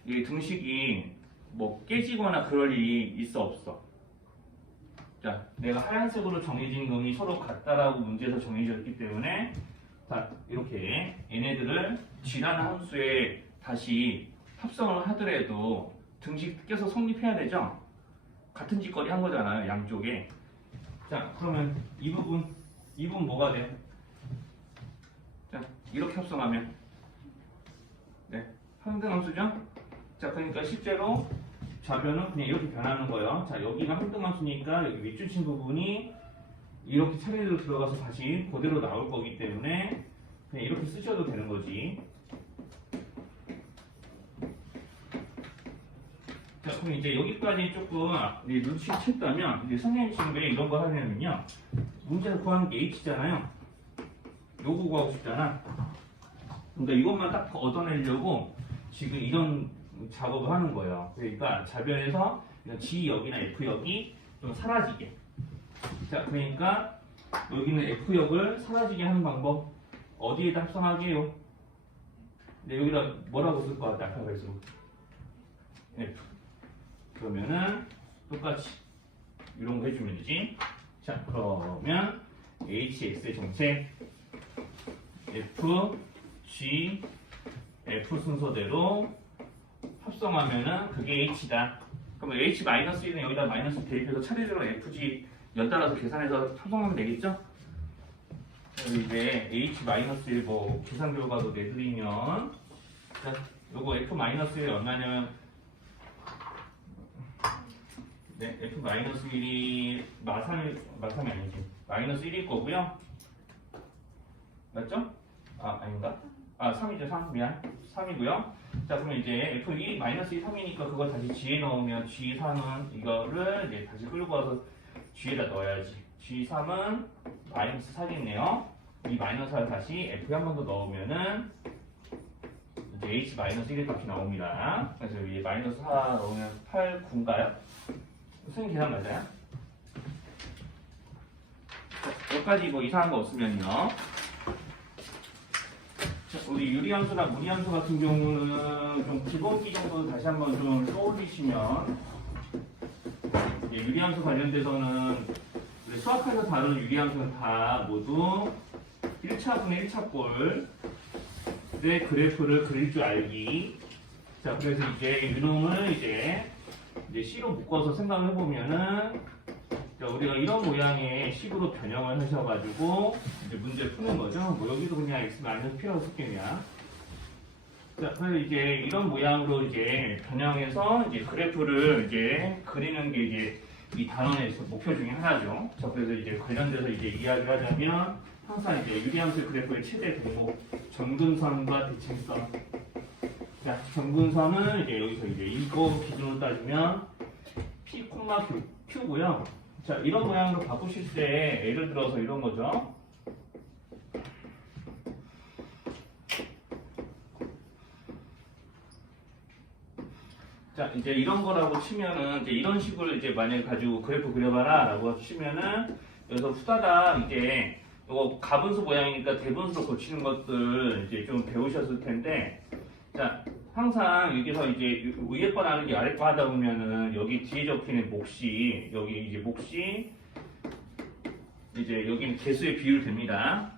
이 등식이 뭐 깨지거나 그럴 일이 있어, 없어? 자, 내가 하얀색으로 정해진 놈이 서로 같다라고 문제에서 정해졌기 때문에, 자, 이렇게 얘네들을 G라는 함수에 다시 합성을 하더라도 등식 껴서 성립해야 되죠? 같은 짓거리 한 거잖아요, 양쪽에. 자, 그러면 이 부분 뭐가 돼요? 자, 이렇게 합성하면 네, 항등함수죠? 자, 그러니까 실제로 좌변은 그냥 이렇게 변하는 거예요. 자, 여기가 항등함수니까 여기 밑줄친 부분이 이렇게 차례대로 들어가서 다시 그대로 나올 거기 때문에 그냥 이렇게 쓰셔도 되는 거지. 자, 그럼 이제 여기까지 조금 눈치챘다면 이제 선생님 지금 왜 이런 거 하냐면요. 문제를 구하는 게 H잖아요. 요거 구하고 싶잖아. 그러니까 이것만 딱 얻어내려고 지금 이런 작업을 하는 거예요. 그러니까 좌변에서 G역이나 F역이 좀 사라지게. 자, 그러니까 여기는 F역을 사라지게 하는 방법 어디에다 합성하게 해요? 근데 여기다 뭐라고 쓸 것 같아? 아까 그랬어. F. 그러면은 똑같이 이런 거 해주면 되지. 자, 그러면 HX의 정색 F, G, F 순서대로 합성하면은 그게 H다. 그러면 H-1은 여기다 마이너스 대입해서 차례대로 FG 연달아서 계산해서 합성하면 되겠죠? 그리고 이제 H-1 뭐 계산 결과도 내드리면 자, 요거 F-1이 얼마냐면 네, F-1이 마삼이 아니지 마이너스 1일 거고요. 맞죠? 아, 아닌가? 아, 3이죠. 3. 미안. 3이고요. 자, 그러면 이제 F2 마이너스 3이니까 그걸 다시 G에 넣으면 G3은 이거를 이제 다시 끌고 와서 G에다 넣어야지. G3은 마이너스 4겠네요. 이 마이너스 4를 다시 F에 한 번 더 넣으면은 이제 H-1의 값이 나옵니다. 그래서 위에 마이너스 4 넣으면 8, 9인가요? 무슨 계산 맞아요? 여기까지 뭐 이상한 거 없으면요. 우리 유리함수나 무리함수 같은 경우는 좀 기본기 정도 다시 한번 좀 떠올리시면 유리함수 관련돼서는 수학에서 다룬 유리함수는 다 모두 1차분의 1차꼴의 그래프를 그릴 줄 알기. 자, 그래서 이제 이놈을 이제 C로 묶어서 생각을 해보면은 자, 우리가 이런 모양의 식으로 변형을 하셔가지고 이제 문제 푸는 거죠. 뭐 여기도 그냥 x 마이너스 p라고 썼겠냐. 자, 그래서 이제 이런 모양으로 이제 변형해서 이제 그래프를 이제 그리는 게 이제 이 단원의 목표 중에 하나죠. 자, 그래서 이제 관련돼서 이제 이야기하자면 항상 이제 유리함수 그래프의 최대 분모 정근선과 대칭선. 자, 정근선은 이제 여기서 이제 이거 기준으로 따지면 P, Q고요. 자, 이런 모양으로 바꾸실 때 예를 들어서 이런 거죠. 자, 이제 이런 거라고 치면은 이제 이런 식으로 이제 만약에 가지고 그래프 그려봐라라고 치면은 여기서 후다닥 이제 이거 가분수 모양이니까 대분수로 고치는 것들 이제 좀 배우셨을 텐데, 자, 항상 여기서 이제 위에 거 나누기 아래 거 하다 보면은 여기 뒤에 적히는 몫이 여기 이제 몫이 이제 여기는 개수의 비율 됩니다.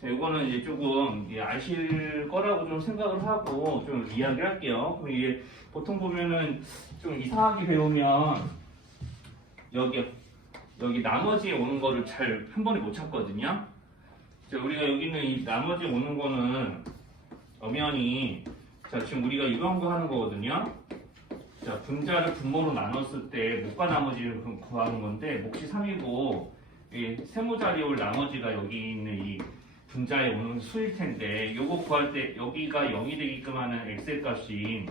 자, 이거는 이제 조금 아실 거라고 좀 생각을 하고 좀 이야기를 할게요. 그럼 이게 보통 보면은 좀 이상하게 배우면 여기 나머지에 오는 거를 잘 한 번에 못 찾거든요. 자, 우리가 여기는 이 나머지에 오는 거는 엄연히 자, 지금 우리가 이런 거 하는 거거든요. 자, 분자를 분모로 나눴을 때 목과 나머지를 구하는 건데 몫이 3이고 이 세모자리에 올 나머지가 여기 있는 이 분자에 오는 수일 텐데 요거 구할 때 여기가 0이 되게끔 하는 엑셀 값이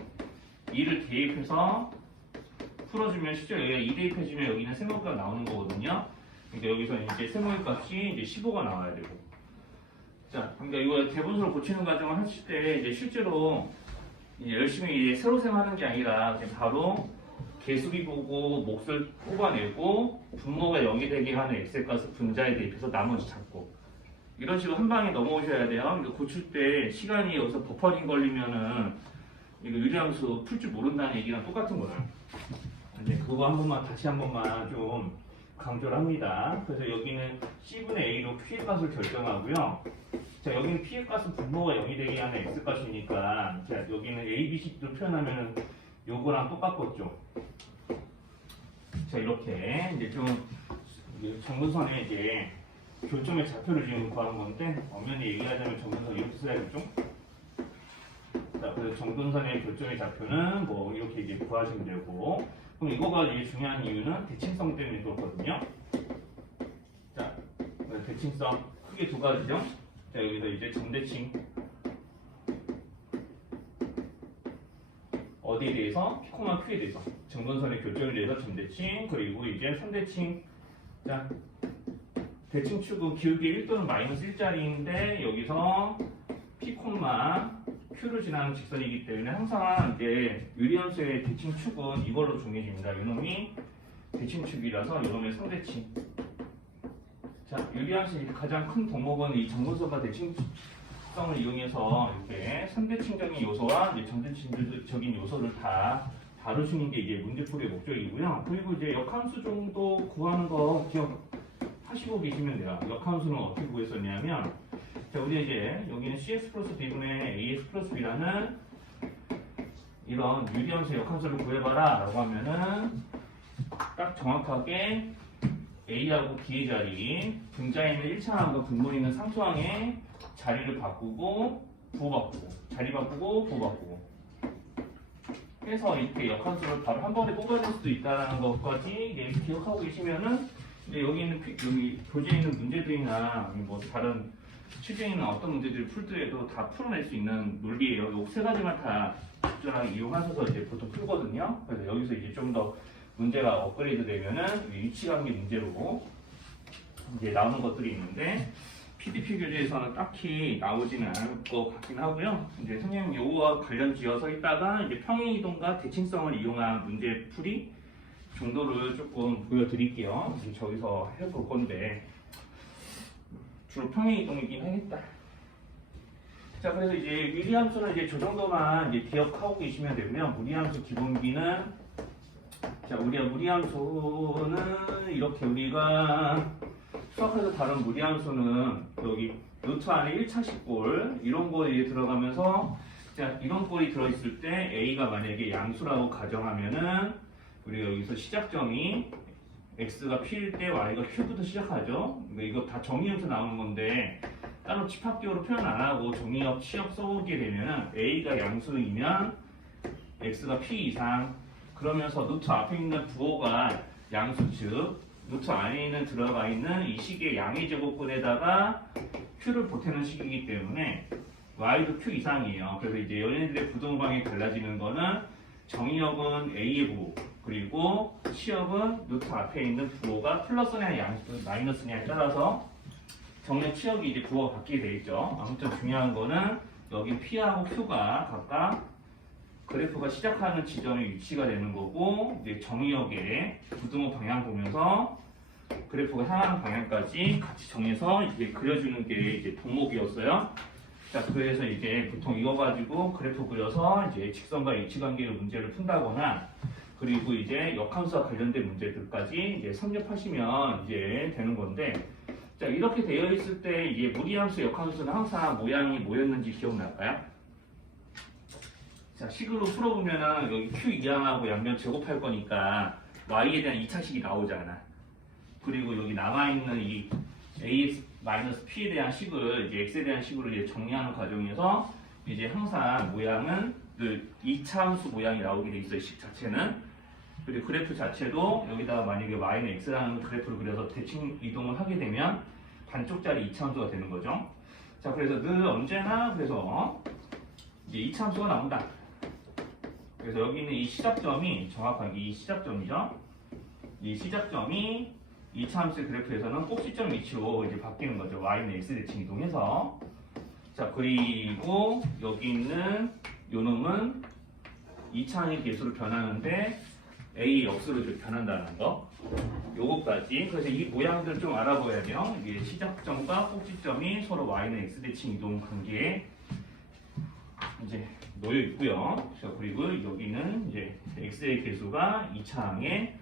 2를 대입해서 풀어주면 실제 여기가 2 대입해주면 여기는 세모가 나오는 거거든요. 그러니까 여기서 이제 세모의 값이 이제 15가 나와야 되고. 자, 그러니까 이거 대분수를 고치는 과정을 하실 때 이제 실제로 이제 열심히 이제 새로 생하는 게 아니라 그냥 바로 개수비 보고 몫을 뽑아내고 분모가 0이 되게 하는 엑셀 값을 분자에 대입해서 나머지 잡고 이런 식으로 한 방에 넘어오셔야 돼요. 이거 고칠 때 시간이 여기서 버퍼링 걸리면은 이거 유리함수 풀 줄 모른다는 얘기랑 똑같은 거예요. 근데 그거 한 번만 다시 한 번만 좀 강조를 합니다. 그래서 여기는 C분의 A로 P의 값을 결정하고요. 자, 여기는 P의 값은 분모가 0이 되게 하는 X 값이니까 자, 여기는 A, B, C로 표현하면 요거랑 똑같겠죠. 자, 이렇게 이제 좀 정근선에 이제 교점의 좌표를 지금 구하는 건데 엄연히 얘기하자면 정근선 이렇게 써야겠죠? 자, 그래서 정근선의 교점의 좌표는 뭐 이렇게 이제 구하시면 되고 그럼 이거가 이제 중요한 이유는 대칭성 때문에 그렇거든요. 자, 대칭성 크게 두 가지죠. 자, 여기서 이제 점대칭 어디에 대해서? P, Q에 대해서 정근선의 교점에 대해서 점대칭 그리고 이제 선대칭. 자, 대칭축은 기울기 1 또는 마이너스 1짜리인데 여기서 P, Q를 지나는 직선이기 때문에 항상 이제 유리함수의 대칭축은 이걸로 정해집니다. 이놈이 대칭축이라서 이놈의 상대칭. 자, 유리함수의 가장 큰 덕목은 이 정근선과 대칭성을 이용해서 이렇게 상대칭적인 요소와 이제 점대칭적인 요소를 다 다루시는 게 이제 문제풀이의 목적이고요. 그리고 이제 역함수 정도 구하는 거 기억하시고 계시면 돼요. 역함수는 어떻게 구했었냐면 자, 우리 이제 여기는 CX 플러스 B분의 AX 플러스 B라는 이런 유리함수의 역함수를 구해봐라 라고 하면은 딱 정확하게 A하고 B의 자리 분자에 있는 1차항과 분모에 있는 상수항의 자리를 바꾸고 부호바꾸고 자리 바꾸고 부호바꾸고 해서 이렇게 역함수를 바로 한 번에 뽑아낼 수도 있다는 것까지 기억하고 계시면은 이제 여기 있는 여기 교재에 있는 문제들이나 뭐 다른 실제에 있는 어떤 문제들을 풀 때에도 다 풀어낼 수 있는 논리예요. 이 세 가지만 다 적절하게 이용하셔서 이제 보통 풀거든요. 그래서 여기서 이제 좀 더 문제가 업그레이드 되면은 위치관계 문제로 이제 나오는 것들이 있는데 PDP 교재에서는 딱히 나오지는 않을 것 같긴 하고요. 이제 선생님 요거와 관련 지어서 이따가 이제 평행이동과 대칭성을 이용한 문제 풀이 정도를 조금 보여드릴게요. 지금 저기서 해볼 건데 주로 평행이동이긴 하겠다. 자, 그래서 이제 미리함수는 이제 저 정도만 이제 기억하고 계시면 되고요. 무리함수 기본기는 자, 우리가 무리함수는 이렇게 우리가 수학에서 다룬 무리함수는 여기 노트 안에 1차식 꼴 이런 거에 들어가면서 자, 이런 꼴이 들어있을 때 A가 만약에 양수라고 가정하면은 우리가 여기서 시작점이 X가 P일 때 Y가 Q부터 시작하죠. 이거 다 정의역에서 나오는 건데 따로 집합기호로 표현 안 하고 정의역, 치역 써보게 되면은 A가 양수이면 X가 P 이상 그러면서 노트 앞에 있는 부호가 양수 즉 노트 안에 들어가 있는 이 식의 양의 제곱근에다가 Q를 보태는 식이기 때문에 Y도 Q 이상이에요. 그래서 이제 연예인들의 부동방이 달라지는 거는 정의역은 A의 부호 그리고 치역은 노트 앞에 있는 부호가 플러스냐 양수 마이너스냐에 따라서 정의 치역이 이제 부호가 바뀌게 돼 있죠. 아무튼 중요한 거는 여기 P하고 Q가 각각 그래프가 시작하는 지점의 위치가 되는 거고 이제 정의역의 부등호 방향 보면서 그래프가 향하는 방향까지 같이 정해서 이제 그려주는 게 이제 덕목이었어요. 자, 그래서 이제 보통 이거 가지고 그래프 그려서 이제 직선과 일치관계의 문제를 푼다거나 그리고 이제 역함수와 관련된 문제들까지 이제 섭렵하시면 이제 되는 건데 자, 이렇게 되어 있을 때 이제 무리함수, 역함수는 항상 모양이 뭐였는지 기억날까요? 자, 식으로 풀어보면은 여기 Q 이항하고 양변 제곱할 거니까 Y에 대한 2차식이 나오잖아. 그리고 여기 남아있는 이 AX-P에 대한 식을 이제 X에 대한 식으로 이제 정리하는 과정에서 이제 항상 모양은 그 2차 함수 모양이 나오게 돼 있어요. 식 자체는. 그리고 그래프 자체도 여기다가 만약에 y는 x라는 그래프를 그려서 대칭 이동을 하게 되면 반쪽짜리 이차함수가 되는 거죠. 자, 그래서 늘 언제나 그래서 이제 이차함수가 나온다. 그래서 여기 있는 이 시작점이 정확하게 이 시작점이죠. 이 시작점이 이차함수의 그래프에서는 꼭 시점 위치로 이제 바뀌는 거죠. y는 x 대칭 이동해서. 자, 그리고 여기 있는 요 놈은 이차항의 개수로 변하는데 a 역수로 이렇게 변한다는 거. 요거까지. 그래서 이 모양들 좀 알아봐야 돼요. 이게 시작점과 꼭지점이 서로 y는 x 대칭 이동 관계에 이제 놓여 있고요. 자, 그리고 여기는 이제 x의 개수가 이차항의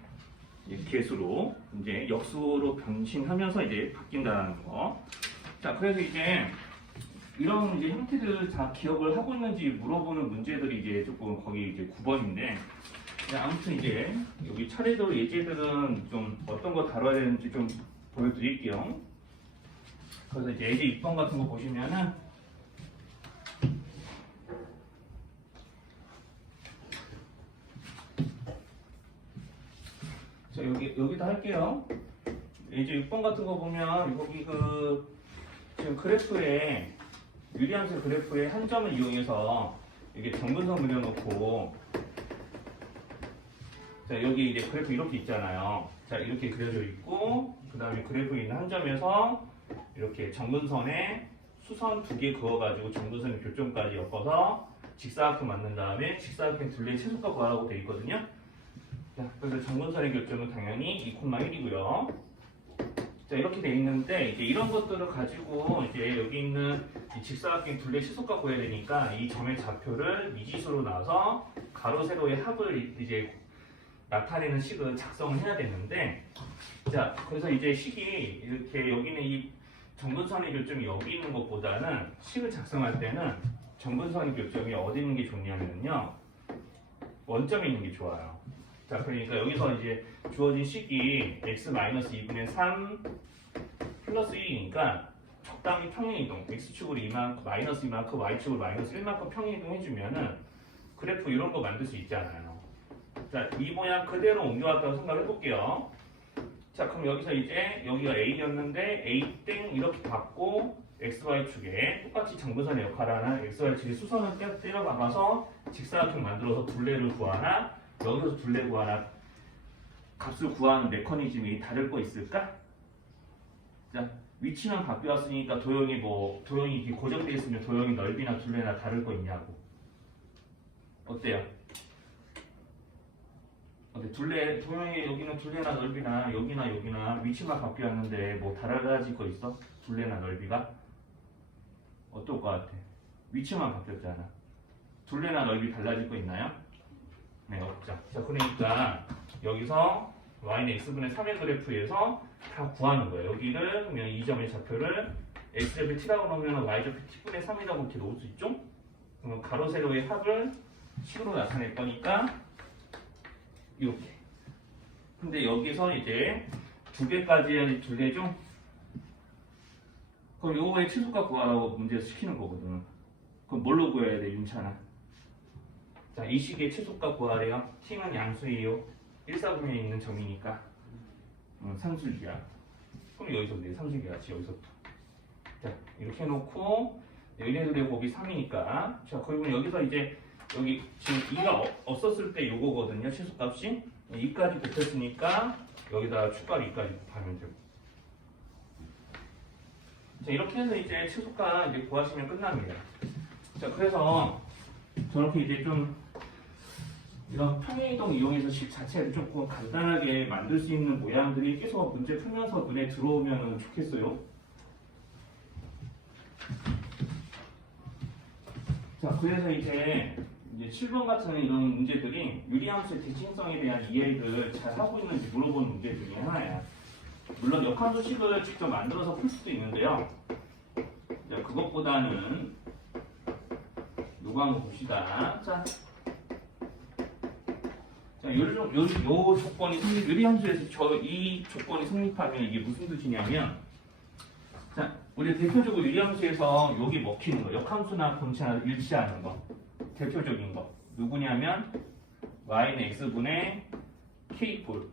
개수로 이제 역수로 변신하면서 이제 바뀐다는 거. 자, 그래서 이제 이런 이제 형태들을 다 기억을 하고 있는지 물어보는 문제들이 이제 조금 거기 이제 9번인데 아무튼 이제 여기 차례대로 예제들은 좀 어떤 거 다뤄야 되는지 좀 보여드릴게요. 그래서 이제 예제 6번 같은 거 보시면은 자, 여기다 할게요. 예제 6번 같은 거 보면 여기 지금 그래프에 유리함수 그래프의 한 점을 이용해서 이게 정근선 그려놓고 자, 여기 이제 그래프 이렇게 있잖아요. 자, 이렇게 그려져 있고 그 다음에 그래프에 있는 한 점에서 이렇게 정근선에 수선 2개 그어가지고 정근선의 교점까지 엮어서 직사각형 만든 다음에 직사각형 둘레의 최소값 구하라고 되어 있거든요. 자, 그래서 정근선의 교점은 당연히 2,1이고요. 자, 이렇게 돼 있는데 이제 이런 것들을 가지고 이제 여기 있는 이 직사각형 둘레 시속값 구해야 되니까 이 점의 좌표를 미지수로 놔서 가로 세로의 합을 이제 나타내는 식을 작성을 해야 되는데 자, 그래서 이제 식이 이렇게 여기는 이 정근선의 교점이 여기 있는 것보다는 식을 작성할 때는 정근선의 교점이 어디 있는 게 좋냐면요 원점에 있는 게 좋아요. 자, 그러니까 여기서 이제 주어진 식이 x-2분의 3 플러스 1이니까 적당히 평행이동 x축으로 이만큼 마이너스 이만큼 y축으로 마이너스 1만큼 평행이동 해주면은 그래프 이런 거 만들 수 있잖아요. 자, 이 모양 그대로 옮겨왔다고 생각해 볼게요. 자, 그럼 여기서 이제 여기가 a였는데 a' 이렇게 받고 xy축에 똑같이 정근선의 역할을 하는 xy축의 수선을 때려 박아서 직사각형 만들어서 둘레를 구하나 여기서 둘레 구하나 값을 구하는 메커니즘이 다를 거 있을까? 자, 위치는 바뀌었으니까 도형이 이렇게 고정되어 있으면 도형이 넓이나 둘레나 다를 거 있냐고. 어때요? 도형이 여기는 둘레나 넓이나 여기나 위치만 바뀌었는데 뭐 달라질 거 있어? 둘레나 넓이가? 어떨 것 같아? 위치만 바뀌었잖아. 둘레나 넓이 달라질 거 있나요? 네, 없죠. 자, 그러니까 여기서 y는 x분의 3의 그래프에서 다 구하는 거예요. 여기를 그러면 이 점의 좌표를 x좌표 t라고 놓으면 y좌표 t분의 3이라고 이렇게 놓을 수 있죠? 그러면 가로 세로의 합을 식으로 나타낼 거니까 이렇게. 근데 여기서 이제 두 개까지의 둘레죠? 그럼 요거의 최소값 구하라고 문제에서 시키는 거거든. 그럼 뭘로 구해야 돼, 윤찬아? 자, 이 식의 최소값 구하래요. t는 양수예요. 1사분면에 있는 점이니까 상수기야. 그럼 여기서 내 상수기야지 여기서부터. 자, 이렇게 해놓고 얘네들의 곱이 3이니까 자, 그러면 여기서 이제 여기 지금 2가 없었을 때 요거거든요. 최소값이 2까지 곱했으니까 여기다 추가로 2까지 곱하면 되고. 자, 이렇게 해서 이제 최소값 이제 구하시면 끝납니다. 자, 그래서 저렇게 이제 좀 이런 평행이동 이용해서 식 자체를 조금 간단하게 만들 수 있는 모양들이 계속 문제 풀면서 눈에 들어오면 좋겠어요. 자, 그래서 이제 7번 같은 이런 문제들이 유리함수의 대칭성에 대한 이해를 잘 하고 있는지 물어보는 문제 중에 하나야. 물론 역함수식을 직접 만들어서 풀 수도 있는데요. 자, 그것보다는 요거 한번 봅시다. 자, 요 조건이 유리함수에서 이 조건이 성립하면 이게 무슨 뜻이냐면, 자, 우리 대표적으로 유리함수에서 여기 먹히는 거, 역함수나 본체나 일치하는 거, 대표적인 거 누구냐면 y는 x분의 K볼.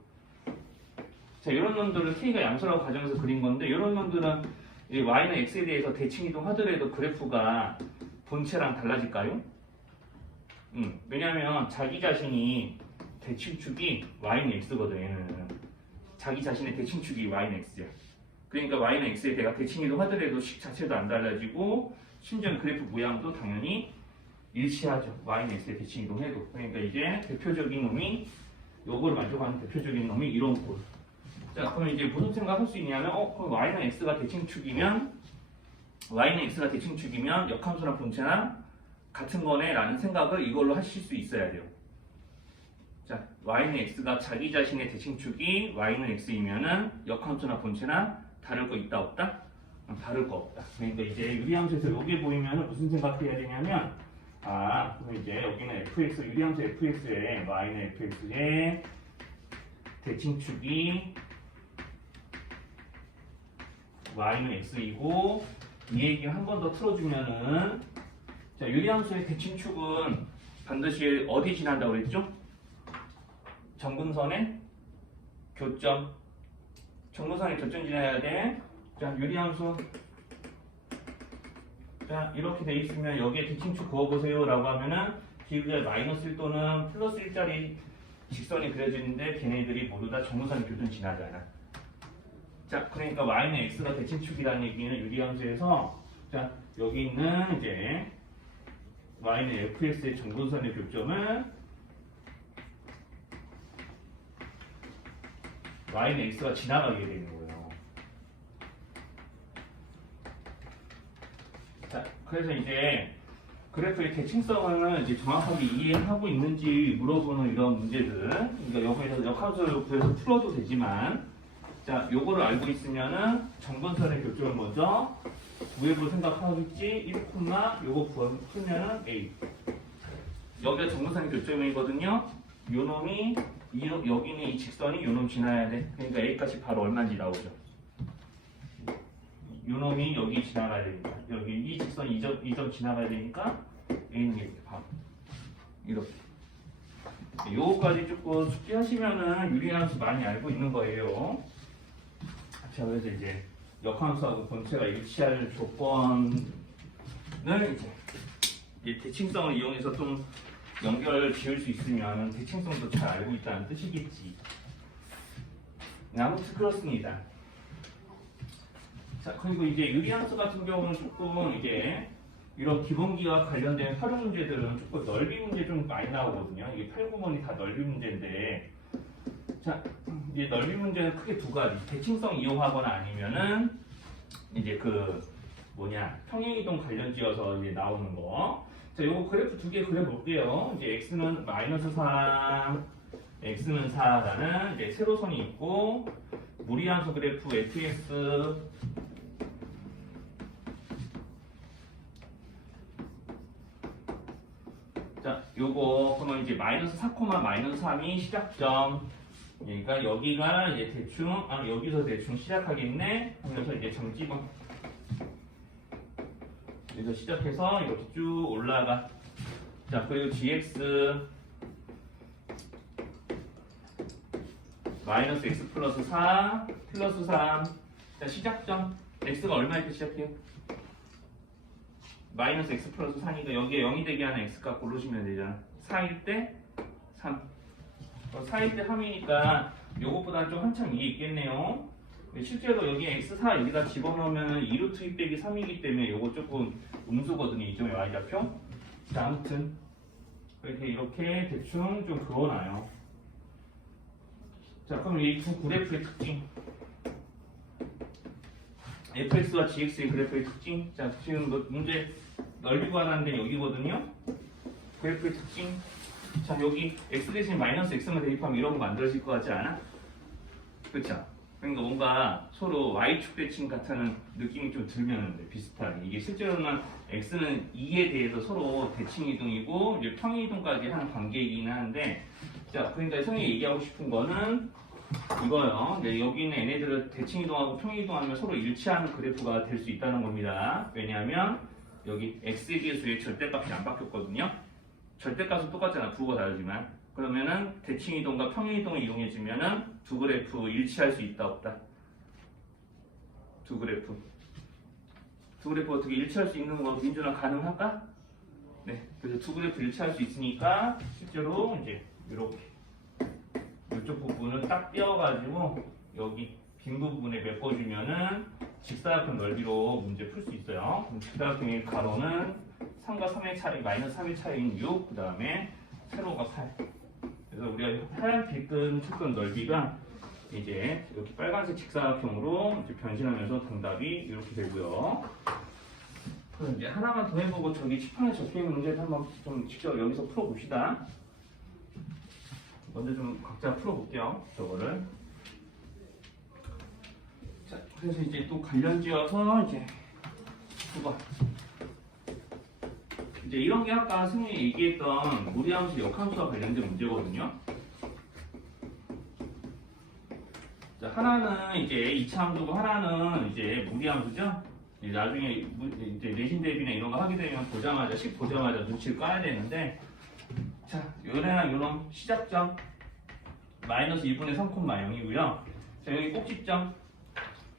자, 이런 놈들은 K가 양수라고 가정해서 그린 건데, 이런 놈들은 이 Y는 X에 대해서 대칭 이동하더라도 그래프가 본체랑 달라질까요? 왜냐면 자기 자신이 대칭축이 Y는 X거든, 얘는. 자기 자신의 대칭축이 Y는 X야. 그러니까 Y는 X에 대가 대칭 이동하더라도 식 자체도 안 달라지고, 심지어 그래프 모양도 당연히 일치하죠. Y는 X에 대칭 이동해도. 그러니까 이제 대표적인 놈이, 요걸 만족하는 대표적인 놈이 이런 꼴. 자, 그럼 이제 무슨 생각할 수 있냐면, 그럼 Y는 X가 대칭축이면 역함수나 본체나 같은 거네 라는 생각을 이걸로 하실 수 있어야 돼요. 자, Y는 X가 자기 자신의 대칭축이 Y는 X이면은 역함수나 본체나 다를 거 있다 없다? 다를 거 없다. 그러니까 이제 유리함수에서 요게 보이면은 무슨 생각해야 되냐면, 그럼 이제 여기는 fx, 유리함수 fx에 Y는 fx의 대칭축이 Y는 X이고, 이 얘기를 한 번 더 틀어주면은, 자, 유리함수의 대칭축은 반드시 어디 지난다고 그랬죠? 정근선의 교점. 정근선의 교점 지나야 돼. 자, 유리함수. 자, 이렇게 돼 있으면 여기에 대칭축 그어보세요 라고 하면은 기울기가 마이너스 1 또는 플러스 1짜리 직선이 그려지는데 걔네들이 모두 다 정근선의 교점 지나잖아. 자, 그러니까 Y는 X가 대칭축이라는 얘기는 유리함수에서, 자, 여기 있는 이제 Y는 fx의 정근선의 교점은 Y는 X가 지나가게 되는 거예요. 자, 그래서 이제 그래프의 대칭성을 이제 정확하게 이해하고 있는지 물어보는 이런 문제들, 그러니까 여기서 역함수를 구해서 풀어도 되지만, 자, 요거를 알고 있으면은 정근선의 교점을 먼저 구해볼 생각하겠지. 1, 요거 풀면은 A. 여기가 정근선의 교점이거든요. 요 놈이 여기는 이 직선이 요 놈 지나야 돼. 그러니까 A값이 바로 얼마인지 나오죠. 요 놈이 여기 지나가야 되니까, 여기 이 직선이 이 점 지나가야 되니까 A는 이렇게 바로 이렇게. 요거까지 조금 숙지하시면은 유리함수 많이 알고 있는 거예요. 자, 그래서 이제 역함수하고 본체가 일치할 조건을 이제 대칭성을 이용해서 좀 연결 지을 수 있으면 대칭성도 잘 알고 있다는 뜻이겠지. 아무튼 그렇습니다. 자, 그리고 이제 유리함수 같은 경우는 조금 이제 이런 기본기와 관련된 활용 문제들은 조금 넓이 문제 좀 많이 나오거든요. 이게 8, 9번이 다 넓이 문제인데, 자, 이제 넓이 문제는 크게 두 가지. 대칭성 이용하거나 아니면은 이제 평행이동 관련지어서 이제 나오는 거. 자, 요거 그래프 두 개 그려볼게요. 이제 x는 마이너스 3, x는 4라는 이제 세로선이 있고, 무리함수 그래프 fx 자, 요거 그러면 이제 마이너스 4, 마이너스 3이 시작점. 그러니까 여기가 이제 대충 여기서 대충 시작하겠네 하면서 이제 정지번 여기서 시작해서 이렇게 쭉 올라가. 자, 그리고 gx 마이너스 x 플러스 4 플러스 3. 자, 시작점 x가 얼마일 때 시작해요? 마이너스 x 플러스 4니까 여기에 0이 되게 하는 x값 고르시면 되잖아. 4일 때 3. 4일 때 3이니까 요것보다는 좀 한참 위에 있겠네요. 실제로 여기 x4 여기다 집어넣으면 2루트 2 빼기 3이기 때문에 요거 조금 음수거든요. 이점의 y좌표. 자, 아무튼 이렇게 대충 좀 그어놔요. 자, 그럼 이 두 그래프의 특징, fx와 gx의 그래프의 특징. 자, 지금 문제 넓이 구하는 데는 여기거든요. 그래프의 특징. 자, 여기 x 대신 마이너스 x만 대입하면 이런 거 만들어질 것 같지 않아? 그쵸? 그러니까 뭔가 서로 y축 대칭 같은 느낌이 좀 들면 돼, 비슷하게. 이게 실제로는 x는 2에 대해서 서로 대칭 이동이고 이제 평행 이동까지 하는 관계이긴 한데, 자, 그러니까 성이 얘기하고 싶은 거는 이거요. 네, 여기 있는 얘네들을 대칭 이동하고 평행 이동하면 서로 일치하는 그래프가 될 수 있다는 겁니다. 왜냐하면 여기 x의 개수의 절대값이 안 바뀌었거든요. 절대값은 똑같잖아. 부호가 다르지만. 그러면은 대칭 이동과 평행 이동을 이용해주면은 두 그래프 일치할 수 있다 없다. 두 그래프 어떻게 일치할 수 있는 거 민준아 가능할까? 네, 그래서 두 그래프 일치할 수 있으니까 실제로 이제 이렇게 이쪽 부분을 딱 떼어가지고 여기 빈 부분에 메꿔주면은 직사각형 넓이로 문제 풀 수 있어요. 그럼 직사각형의 가로는 3과 3의 차이, 마이너스 3의 차이인 6, 그 다음에 세로가 8. 그래서 우리가 하얀 빛끈 측근 넓이가 이제 이렇게 빨간색 직사각형으로 이제 변신하면서 정답이 이렇게 되고요. 그럼 이제 하나만 더 해보고 저기 칠판에 적혀있는 문제를 한번 좀 직접 여기서 풀어봅시다. 먼저 좀 각자 풀어볼게요. 저거를. 자, 그래서 이제 또 관련 지어서 이제 9번. 이제 이런 게 아까 승민이 얘기했던 무리함수 역함수와 관련된 문제거든요. 자, 하나는 이제 2차 함수고 하나는 이제 무리함수죠. 나중에 이제 내신 대비나 이런 거 하게 되면 보자마자 10 보자마자 눈치를 까야 되는데, 자, 요래나 요런 시작점 마이너스 1분의 3,0이고요. 자, 여기 꼭지점.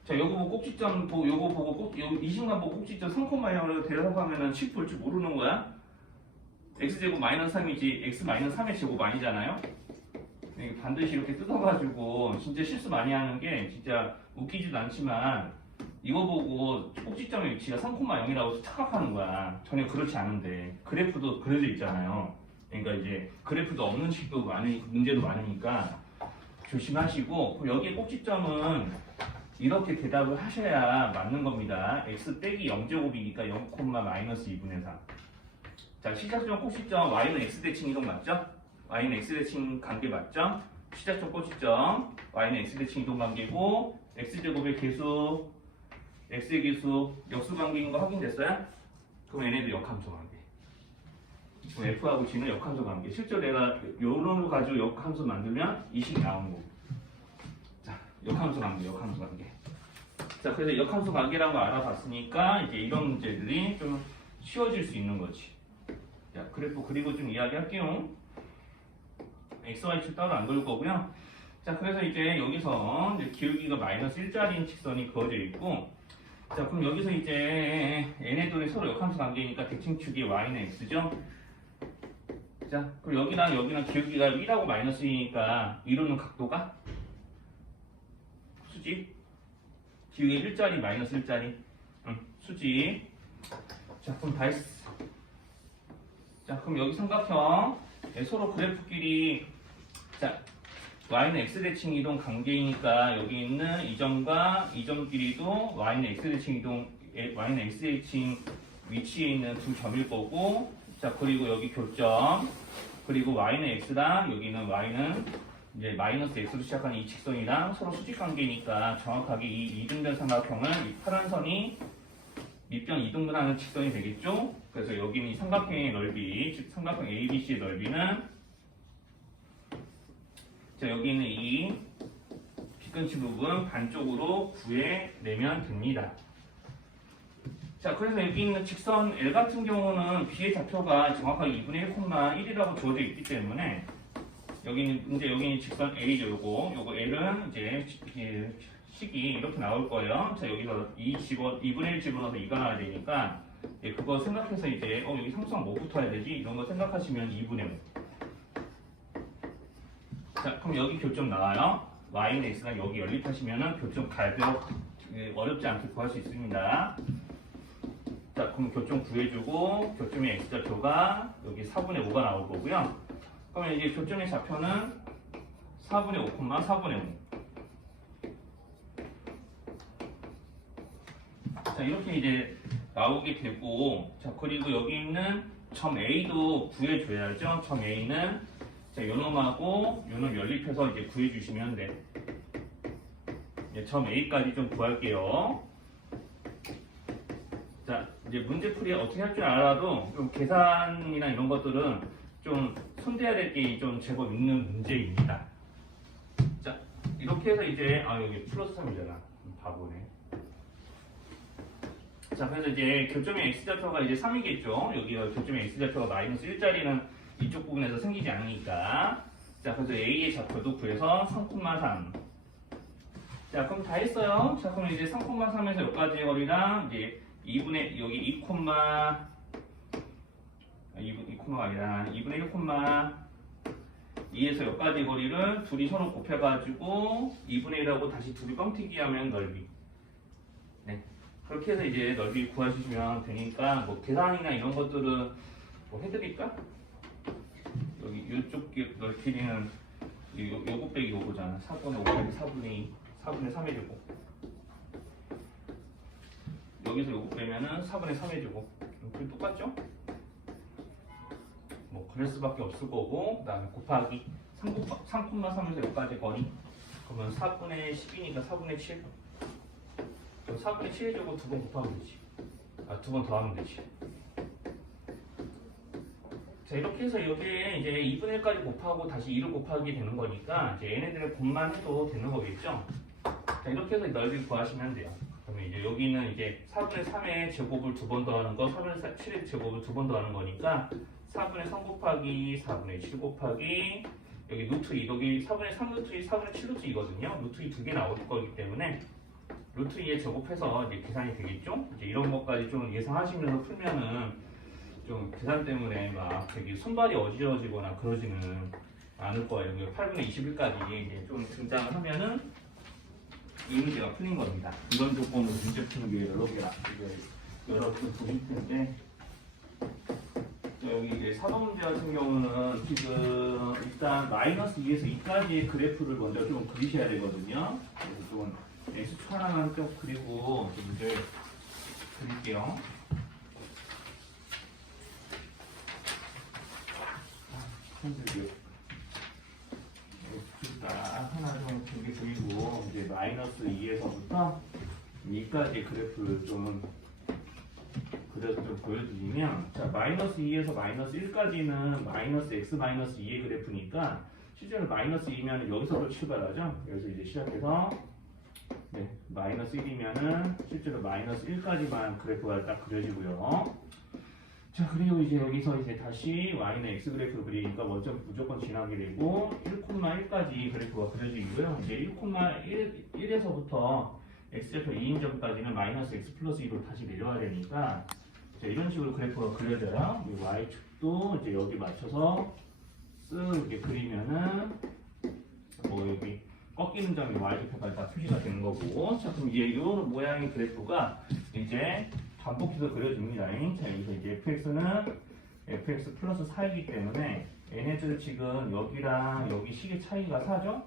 자, 요거 보고 꼭지점 보고 요거 보고 꼭 요 20만 보고 꼭지점 3,0으로 대답하면은 10 볼 줄 모르는 거야. x제곱 마이너스 3이지 x 마이너스 3의 제곱 아니잖아요. 반드시 이렇게 뜯어가지고 진짜 실수 많이 하는 게 진짜 웃기지도 않지만 이거 보고 꼭지점의 위치가 3,0이라고 착각하는 거야. 전혀 그렇지 않은데 그래프도 그려져 있잖아요. 그러니까 이제 그래프도 없는 식도 많이 문제도 많으니까 조심하시고, 여기에 꼭지점은 이렇게 대답을 하셔야 맞는 겁니다. x 빼기 0제곱이니까 0, 마이너스 2분의 3. 자, 시작점 꼭지점 y는 x 대칭 이동 맞죠? y는 x 대칭 관계 맞죠? 시작점 꼭지점 y는 x 대칭 이동 관계고 x제곱의 계수 x의 계수 역수 관계인 거 확인됐어요? 그럼 얘네도 역함수 관계. 그럼 f하고 g는 역함수 관계. 실제로 내가 요런 거 가지고 역함수 만들면 이 식 나오는 거고. 자, 역함수 관계. 자, 그래서 역함수 관계라는 거 알아봤으니까 이제 이런 문제들이 좀 쉬워질 수 있는 거지. 자, 그래프 그리고 좀 이야기할게요. XY축 따로 안 그릴 거고요. 자, 그래서 이제 여기서 이제 기울기가 마이너스 1짜리인 직선이 그어져 있고, 자, 그럼 여기서 이제 얘네들이 서로 역함수 관계니까 대칭축이 y는 x죠. 자, 그럼 여기랑 기울기가 1하고 마이너스 2니까 이루는 각도가 수직. 기울기 1짜리 마이너스 1짜리. 수직. 자, 그럼 다 했어. 자, 그럼 여기 삼각형 서로 그래프끼리, 자, y는 x대칭 이동 관계이니까 여기 있는 이 점과 이 점끼리도 y는 x대칭 이동, y는 x대칭 위치에 있는 두 점일 거고, 자, 그리고 여기 교점, 그리고 y는 x랑 여기는 y는 이제 마이너스 x로 시작하는 이 직선이랑 서로 수직 관계니까 정확하게 이 이등변 삼각형은 이 파란 선이 밑변 이등분하는 직선이 되겠죠? 그래서 여기는 이 삼각형의 넓이, 즉 삼각형 ABC의 넓이는, 자, 여기 있는 이 빗근치 부분 반쪽으로 구해내면 됩니다. 자, 그래서 여기 있는 직선 L 같은 경우는 B의 좌표가 정확하게 2분의 1,1이라고 주어져 있기 때문에 여기는 직선 A죠. 요거 L은 이제 식이 이렇게 나올 거예요. 자, 여기서 2분의 1 집어넣어서 2가 나와야 되니까 그거 생각해서 이제 여기 상수항 뭐 붙어야 되지? 이런 거 생각하시면 2분의 5. 자, 그럼 여기 교점 나와요. y는 x랑 여기 연립하시면은 교점 가격 어렵지 않게 구할 수 있습니다. 자, 그럼 교점 구해주고 교점의 x좌표가 여기 4분의 5가 나올 거고요. 그러면 이제 교점의 좌표는 4분의 5, 4분의 5. 자, 이렇게 이제 나오게 되고, 자, 그리고 여기 있는 점 A도 구해줘야죠. 점 A는, 자, 요놈하고 요놈 연립해서 이제 구해주시면 돼. 이제 점 A까지 좀 구할게요. 자, 이제 문제풀이 어떻게 할 줄 알아도 좀 계산이나 이런 것들은 좀 손대야 될 게 좀 제법 있는 문제입니다. 자, 이렇게 해서 이제, 여기 플러스 3이잖아. 바보네. 자, 그래서 이제 교점의 x좌표가 이제 3이겠죠. 여기가 교점의 x좌표가 마이너스 1짜리는 이쪽 부분에서 생기지 않으니까. 자, 그래서 A의 좌표도 구해서 3,3. 자, 그럼 다 했어요. 자, 그럼 이제 3,3에서 여기까지의 거리랑 이제 2분의 여기 2,2,가 아니라 2분의 1,2에서 여기까지 거리를 둘이 서로 곱해가지고 2분의 1하고 다시 둘이 뻥튀기 하면 넓이. 네. 그렇게 해서 이제 넓이 구하시면 되니까 뭐 계산이나 이런 것들은 뭐 해드릴까? 여기 이쪽 넓이는 요거 빼기 요거잖아. 4분의 5 빼기 4분의 2, 4분의 3 해주고 여기서 요거 빼면은 4분의 3 해주고 이렇게 똑같죠? 뭐 그럴 수밖에 없을 거고 그 다음에 곱하기 3,3에서 여기까지 거리 그러면 4분의 10이니까 4분의 7 그럼 4분의 7 해주고 두 번 곱하면 되지. 아, 두 번 더하면 되지. 자, 이렇게 해서 여기에 이제 2분의 1까지 곱하고 다시 2를 곱하게 되는 거니까 이제 얘네들의 곱만 해도 되는 거겠죠? 자, 이렇게 해서 넓이 구하시면 돼요. 그러면 이제 여기는 이제 4분의 3의 제곱을 두 번 더하는 거, 4분의 7의 제곱을 두 번 더하는 거니까 4분의 3 곱하기 4분의 7 곱하기 여기 루트 2, 여기 4분의 3 루트 2, 4분의 7 루트 2거든요. 루트 2 두 개 나올 거기 때문에 루트 2에 제곱해서 이제 계산이 되겠죠? 이제 이런 것까지 좀 예상하시면서 풀면은 좀 계산 때문에 막 되게 손발이 어지러지거나 그러지는 않을 거예요. 8분의 21까지 이제 좀 등장을 하면은 이 문제가 풀린 겁니다. 이런 조건으로 문제 푸는 게 여러 개 보실 텐데 자, 여기 이제 4번 문제 같은 경우는 지금 일단 마이너스 2에서 2까지의 그래프를 먼저 좀 그리셔야 되거든요. 그래서 좀 X축 하나만 좀 그리고 문제 드릴게요. X축 딱 하나 좀 이렇게 그리고 이제 마이너스 2에서부터 2까지 그래프를 좀 그래서 좀 보여드리면 자 마이너스 2에서 마이너스 1까지는 마이너스 x 마이너스 2의 그래프니까 실제로 마이너스 2면 여기서부터 출발하죠. 그래서 이제 시작해서 네, 마이너스 1이면은 실제로 마이너스 1까지만 그래프가 딱 그려지고요. 자 그리고 이제 여기서 이제 다시 y는 x 그래프를 그리니까 먼저 무조건 지나게 되고 1,1까지 그래프가 그려지고요. 이제 1,1에서부터 x좌표 2인점까지는 마이너스 x 플러스 2로 다시 내려와야 되니까 자, 이런 식으로 그래프가 그려져요. 이 y축도 이제 여기 맞춰서 쓱 이렇게 그리면은 뭐 여기 꺾이는 점이 y좌표까지 다 표시가 되는 거고 자 그럼 이제 이 모양의 그래프가 이제 반복해서 그려집니다. 자 여기서 이제 fx는 fx 플러스 4이기 때문에 얘네들 지금 여기랑 여기 식의 차이가 4죠?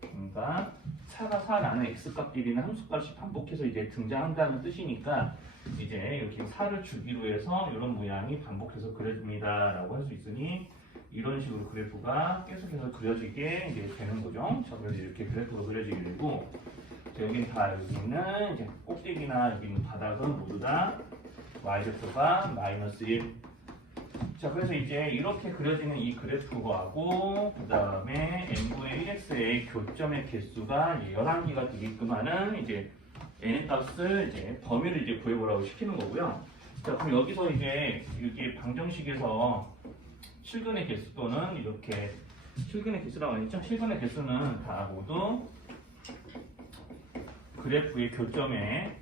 그러니까 차가 4 나는 x값끼리는 함수값이 반복해서 이제 등장한다는 뜻이니까 이제 이렇게 4를 주기로 해서 이런 모양이 반복해서 그려집니다 라고 할 수 있으니 이런 식으로 그래프가 계속해서 그려지게 이제 되는 거죠. 자, 그래서 이렇게 그래프가 그려지게 되고 자, 여기 있는 이제 꼭대기나 여기 있는 바닥은 모두 다 y좌표가 마이너스 1. 자, 그래서 이제 이렇게 그려지는 이 그래프하고 그 다음에 n분의 1x의 교점의 개수가 11개가 되게끔 하는 이제 n의 값을 이제 범위를 이제 구해보라고 시키는 거고요. 자, 그럼 여기서 이제 이렇게 방정식에서 실근의 개수 또는 이렇게 실근의 개수라고 했죠? 실근의 개수는 다 모두 그래프의 교점의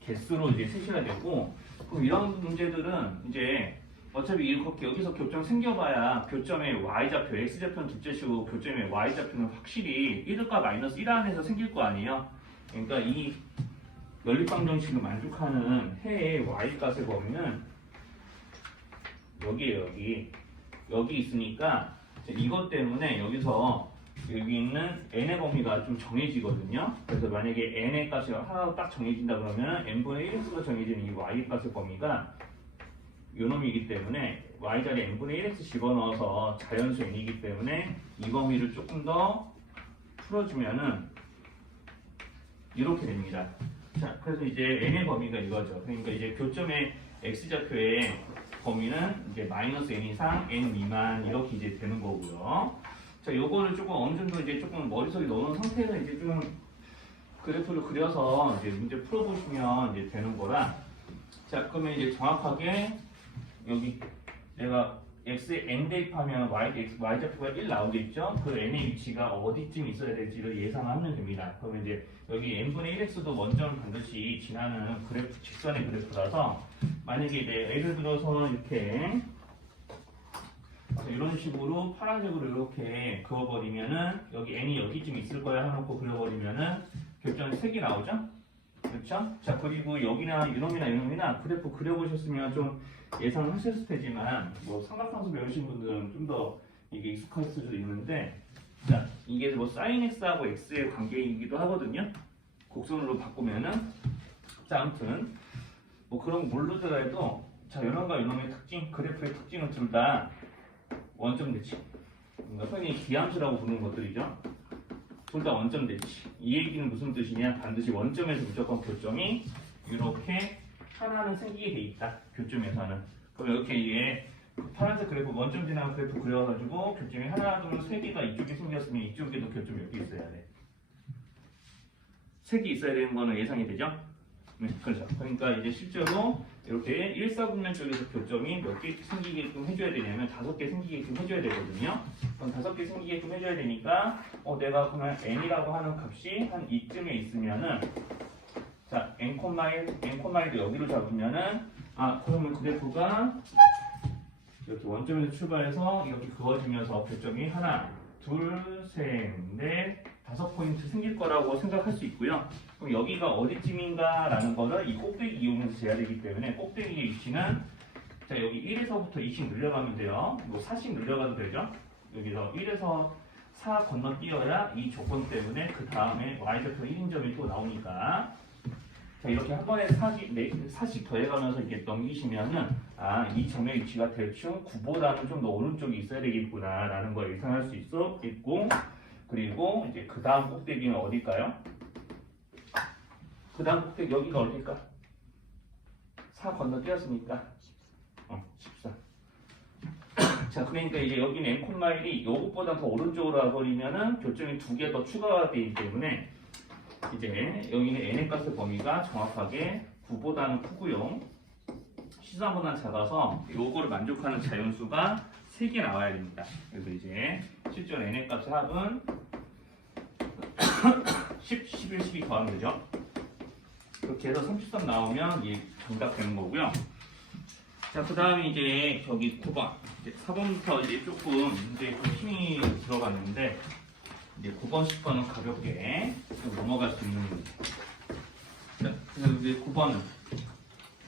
개수로 이제 세시가 되고 그럼 이런 문제들은 이제 어차피 이렇게 여기서 교점 생겨봐야 교점의 y좌표, x좌표는 둘째치고 교점의 y좌표는 확실히 1과 마이너스 1 안에서 생길 거 아니에요? 그러니까 이 연립방정식을 만족하는 해의 y값의 범위는 여기에요, 여기 있으니까 이것 때문에 여기서 여기 있는 n의 범위가 좀 정해지거든요. 그래서 만약에 n의 값이 하나 딱 정해진다 그러면 n분의 1x가 정해지는 이 y 값의 범위가 요놈이기 때문에 y자리에 n분의 1x 집어넣어서 자연수 n이기 때문에 이 범위를 조금 더 풀어주면은 이렇게 됩니다. 자, 그래서 이제 n의 범위가 이거죠. 그러니까 이제 교점의 x좌표의 범위는 이제 마이너스 n 이상 n 미만 이렇게 이제 되는 거고요. 자, 요거를 조금 어느 정도 이제 조금 머릿속에 넣어놓은 상태에서 이제 좀 그래프를 그려서 이제 문제 풀어보시면 이제 되는 거라. 자, 그러면 이제 정확하게 여기 내가 x에 n 대입하면 y좌표가 1 나오겠죠? 그 n의 위치가 어디쯤 있어야 될지를 예상하면 됩니다. 그러면 이제 여기 n분의 1x도 원점을 반드시 지나는 그래프, 직선의 그래프라서 만약에 이제 예를 들어서 이렇게 이런 식으로 파란색으로 이렇게 그어버리면은 여기 n이 여기쯤 있을 거야 해놓고 그려버리면은 교점이 3개 나오죠? 그렇죠? 자, 그리고 여기나 이놈이나 그래프 그려보셨으면 좀 예상하셨을 테지만 뭐 삼각함수 배우신 분들은 좀 더 이게 익숙할 수도 있는데, 자, 이게 뭐 sin x하고 x의 관계이기도 하거든요. 곡선으로 바꾸면은, 자, 아무튼 뭐 그런 거 모르더라도 자, 이놈과 이놈의 특징, 그래프의 특징은 둘 다 원점 대치. 그러니까 흔히 기함수라고 부르는 것들이죠. 둘 다 원점 대치. 이 얘기는 무슨 뜻이냐? 반드시 원점에서 무조건 교점이 이렇게 하나는 생기게 돼 있다. 교점에서는. 그럼 이렇게 이게 파란색 그래프 원점 지나는 그래프 그려가지고 교점이 하나, 둘, 세 개가 이쪽에 생겼으면 이쪽에도 교점이 몇 개 있어야 돼. 세 개 있어야 되는 거는 예상이 되죠? 네, 그렇죠. 그러니까 이제 실제로 이렇게 1사분면 쪽에서 교점이 몇 개 생기게끔 해줘야 되냐면 5개 생기게끔 해줘야 되거든요. 그럼 5개 생기게끔 해줘야 되니까 내가 그러면 n이라고 하는 값이 한 이쯤에 있으면은 자, n콤마일도 여기로 잡으면은 그러면 그래프가 이렇게 원점에서 출발해서 이렇게 그어지면서 교점이 하나, 둘, 셋, 넷, 5포인트 생길 거라고 생각할 수 있고요. 그럼 여기가 어디쯤인가라는 거를 이 꼭대기 이용해서 재야 되기 때문에 꼭대기의 위치는 자, 여기 1에서부터 2씩 늘려가면 돼요. 뭐 4씩 늘려가도 되죠. 여기서 1에서 4 건너뛰어야 이 조건 때문에 그 다음에 y좌표 1인점이 또 나오니까 자, 이렇게 한 번에 4씩 더해가면서 이렇게 넘기시면은 이 점의 위치가 대충 9보다는 좀 더 오른쪽에 있어야 되겠구나 라는 걸 예상할 수 있고, 그리고 이제 그 다음 꼭대기는 어딜까요? 그 다음 꼭대기 여기가 어딜까? 4 건너뛰었으니까 14. 자, 그러니까 이제 여기는 n콤마일이 이것보다 더 오른쪽으로 와버리면은 교점이 2개 더 추가가 되기 때문에 이제 여기는 n의 값의 범위가 정확하게 9보다는 크고요. 13보다는 작아서 요거를 만족하는 자연수가 3개 나와야 됩니다. 그래서 이제 실제로 n의 값의 합은 10, 11, 12 더하면 되죠. 이렇게 해서 33 나오면 이게 정답 되는 거고요. 자, 그 다음에 이제 저기 9번. 이제 4번부터 이제 조금 이제 좀 힘이 들어갔는데, 이제 9번, 10번은 가볍게 좀 넘어갈 수 있는. 자, 그래서 이제 9번은.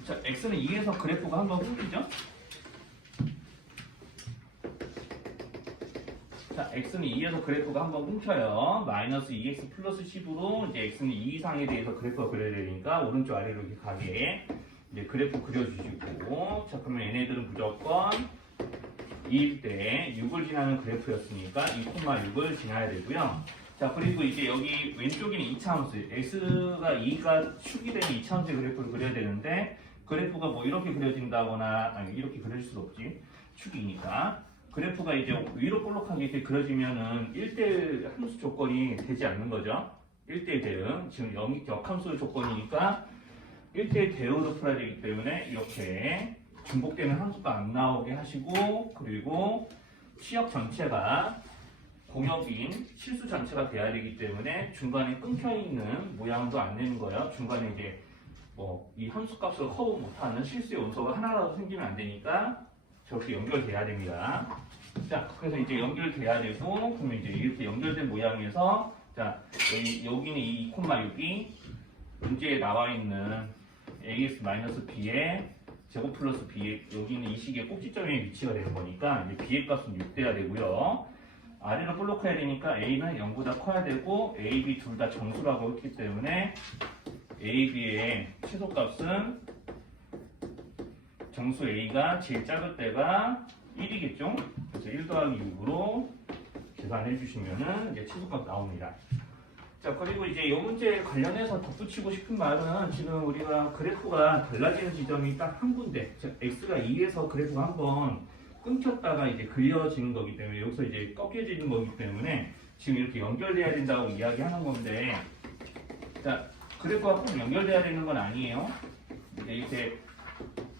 자, x는 2에서 그래프가 한번 끊기죠? 자, x는 2에서 그래프가 한번 끊겨요. 마이너스 2x 플러스 10으로 이제 x는 2 이상에 대해서 그래프가 그려야 되니까 오른쪽 아래로 이렇게 가게 이제 그래프 그려주시고, 자, 그러면 얘네들은 무조건 2일 때 6을 지나는 그래프였으니까 2,6을 지나야 되고요. 자, 그리고 이제 여기 왼쪽에는 2차함수, x가 2가 축이 되는 2차함수의 그래프를 그려야 되는데 그래프가 뭐 이렇게 그려진다거나 이렇게 그릴 수 없지. 축이니까. 그래프가 이제 위로 볼록하게 이렇게 그려지면은 1대1 함수 조건이 되지 않는 거죠. 1대1 대응. 지금 역함수 조건이니까 1대1 대응으로 풀어야 되기 때문에 이렇게 중복되는 함수가 안 나오게 하시고, 그리고 치역 전체가 공역인 실수 전체가 돼야 되기 때문에 중간에 끊겨 있는 모양도 안 내는 거예요. 중간에 이제 뭐 이 함수 값을 커버 못하는 실수의 원소가 하나라도 생기면 안 되니까 저렇게 연결돼야 됩니다. 자, 그래서 이제 연결돼야 되고, 그러면 이제 이렇게 연결된 모양에서 자, 여기는 이 2,6이 문제에 나와 있는 ax-b의 제곱 플러스 b, 여기는 이 식의 꼭지점의 위치가 되는 거니까 이제 b의 값은 6 돼야 되고요. 아래로 볼록해야 되니까 a는 0보다 커야 되고 a, b 둘 다 정수라고 했기 때문에 a, b의 최소값은 정수 a가 제일 작을 때가 1이겠죠? 그래서 1 더하기 6으로 계산해 주시면은 이제 최소값 나옵니다. 자, 그리고 이제 이 문제에 관련해서 덧붙이고 싶은 말은 지금 우리가 그래프가 달라지는 지점이 딱 한 군데, 즉 x가 2에서 그래프가 한번 끊겼다가 이제 그려지는 거기 때문에 여기서 이제 꺾여지는 거기 때문에 지금 이렇게 연결돼야 된다고 이야기하는 건데, 자, 그래프가 꼭 연결돼야 되는 건 아니에요. 이렇게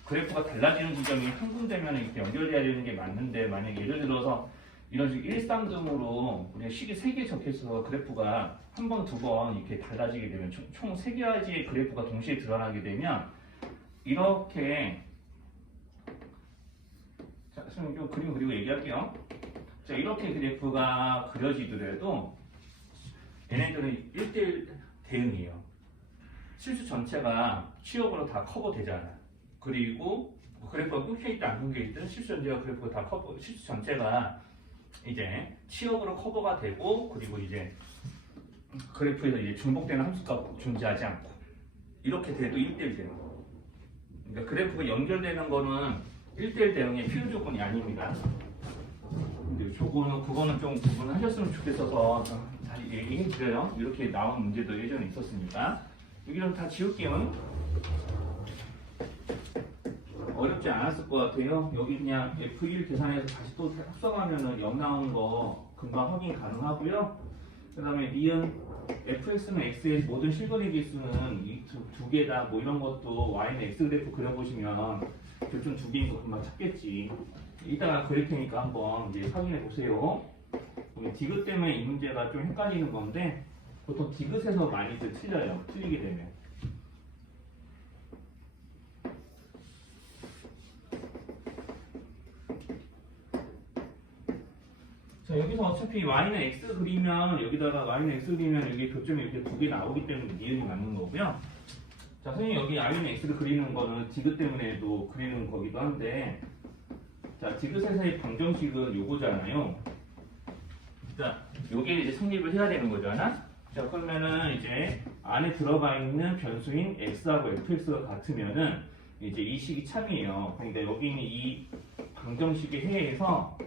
그래프가 달라지는 지점이 한 군데면 이렇게 연결돼야 되는 게 맞는데, 만약 예를 들어서 이런 식으로 1, 3등으로 우리가 식이 3개 적혀서 그래프가 한 번, 두 번 이렇게 달라지게 되면 총 3가지의 그래프가 동시에 드러나게 되면 이렇게, 자, 선생님 좀 그림 그리고 얘기할게요. 자, 이렇게 그래프가 그려지더라도 얘네들은 1대1 대응이에요. 실수 전체가 취업으로 다 커버되잖아. 그리고 그래프가 끊겨있든 안 끊겨있든 실수 전체가 그래프가 다 커버, 실수 전체가 이제 취업으로 커버가 되고, 그리고 이제 그래프에서 이제 중복되는 함수가 존재하지 않고, 이렇게 돼도 1대1 되는 거. 그러니까 그래프가 연결되는 거는 1대1 대응의 필요 조건이 아닙니다. 근데 그거는 좀 구분하셨으면 좋겠어서 다시 얘기해 드려요. 이렇게 나온 문제도 예전에 있었으니까. 여기는 다 지울게요. 어렵지 않았을 것 같아요. 여기 그냥 F1 계산해서 다시 또 합성하면은 0 나오는 거 금방 확인 가능하고요. 그 다음에 니은 fx는 x의 모든 실거리 개수는 이 두 개다, 뭐 이런 것도 y는 x 그래프 그려보시면 교점 2개인 거 금방 찾겠지. 이따가 그릴 테니까 한번 이제 확인해 보세요. 디귿 때문에 이 문제가 좀 헷갈리는 건데, 보통 디귿에서 많이들 틀려요. 틀리게 되면. 자, 여기서 어차피 y는 x 그리면, 여기다가 y는 x 그리면 여기 교점이 이렇게 2개 나오기 때문에 니은이 맞는 거고요. 자, 선생님 여기 y는 x를 그리는 거는 디귿 때문에도 그리는 거기도 한데, 자, 디귿에서의 방정식은 요거잖아요. 자, 요게 이제 성립을 해야 되는 거잖아. 자, 그러면은 이제 안에 들어가 있는 변수인 x하고 fx가 같으면은 이제 이 식이 참이에요. 그러니까 여기 있는 이 방정식의 해에서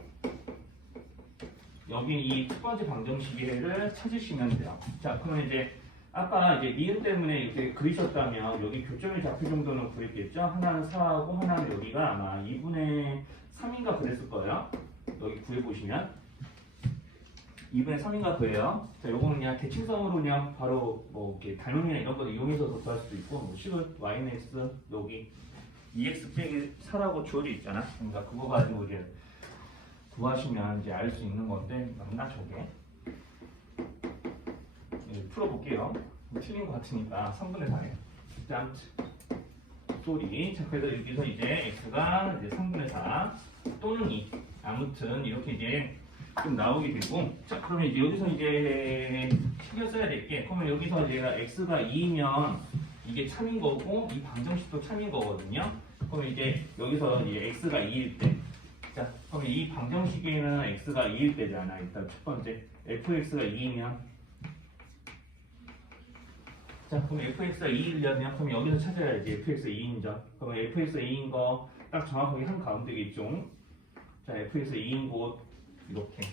여기 이 첫 번째 방정식의 해를 찾으시면 돼요. 자, 그러면 이제 아까 이제 니은 때문에 이렇게 그리셨다면 여기 교점이 잡힐 정도는 그랬겠죠? 하나는 4하고 하나는 여기가 아마 2분의 3인가 그랬을 거예요. 여기 구해보시면 2분의 3인가 그래요. 자, 요거는 그냥 대칭성으로 그냥 바로 뭐 이렇게 닮음이나 이런 거 이용해서 구할 수도 있고, 뭐 식을 y는 x 여기 2x 빼기 4라고 주어져 있잖아. 그러니까 그거 가지고 이제 구하시면 이제 알 수 있는 건데, 맞나 저게? 네, 풀어볼게요. 틀린 것 같으니까 3분의 4예요. 짠. 소리. 자, 그래서 여기서 이제 x가 이제 3분의 4 또는 2. 아무튼 이렇게 이제 좀 나오게 되고, 자, 그러면 이제 여기서 이제 신경 써야 될 게, 그러면 여기서 얘가 x가 2이면 이게 참인 거고, 이 방정식도 참인 거거든요. 그러면 이제 여기서 이제 x가 2일 때, 자, 그러면 이 방정식에는 x가 2일 때잖아. 일단 첫 번째 fx가 2이면, 자, 그럼 fx가 2이려면 그럼 여기서 찾아야지. fx가 2인 점. 그러면 fx가 2인 거 딱 정확하게 한 가운데겠죠. 자, fx가 2인 곳 이렇게.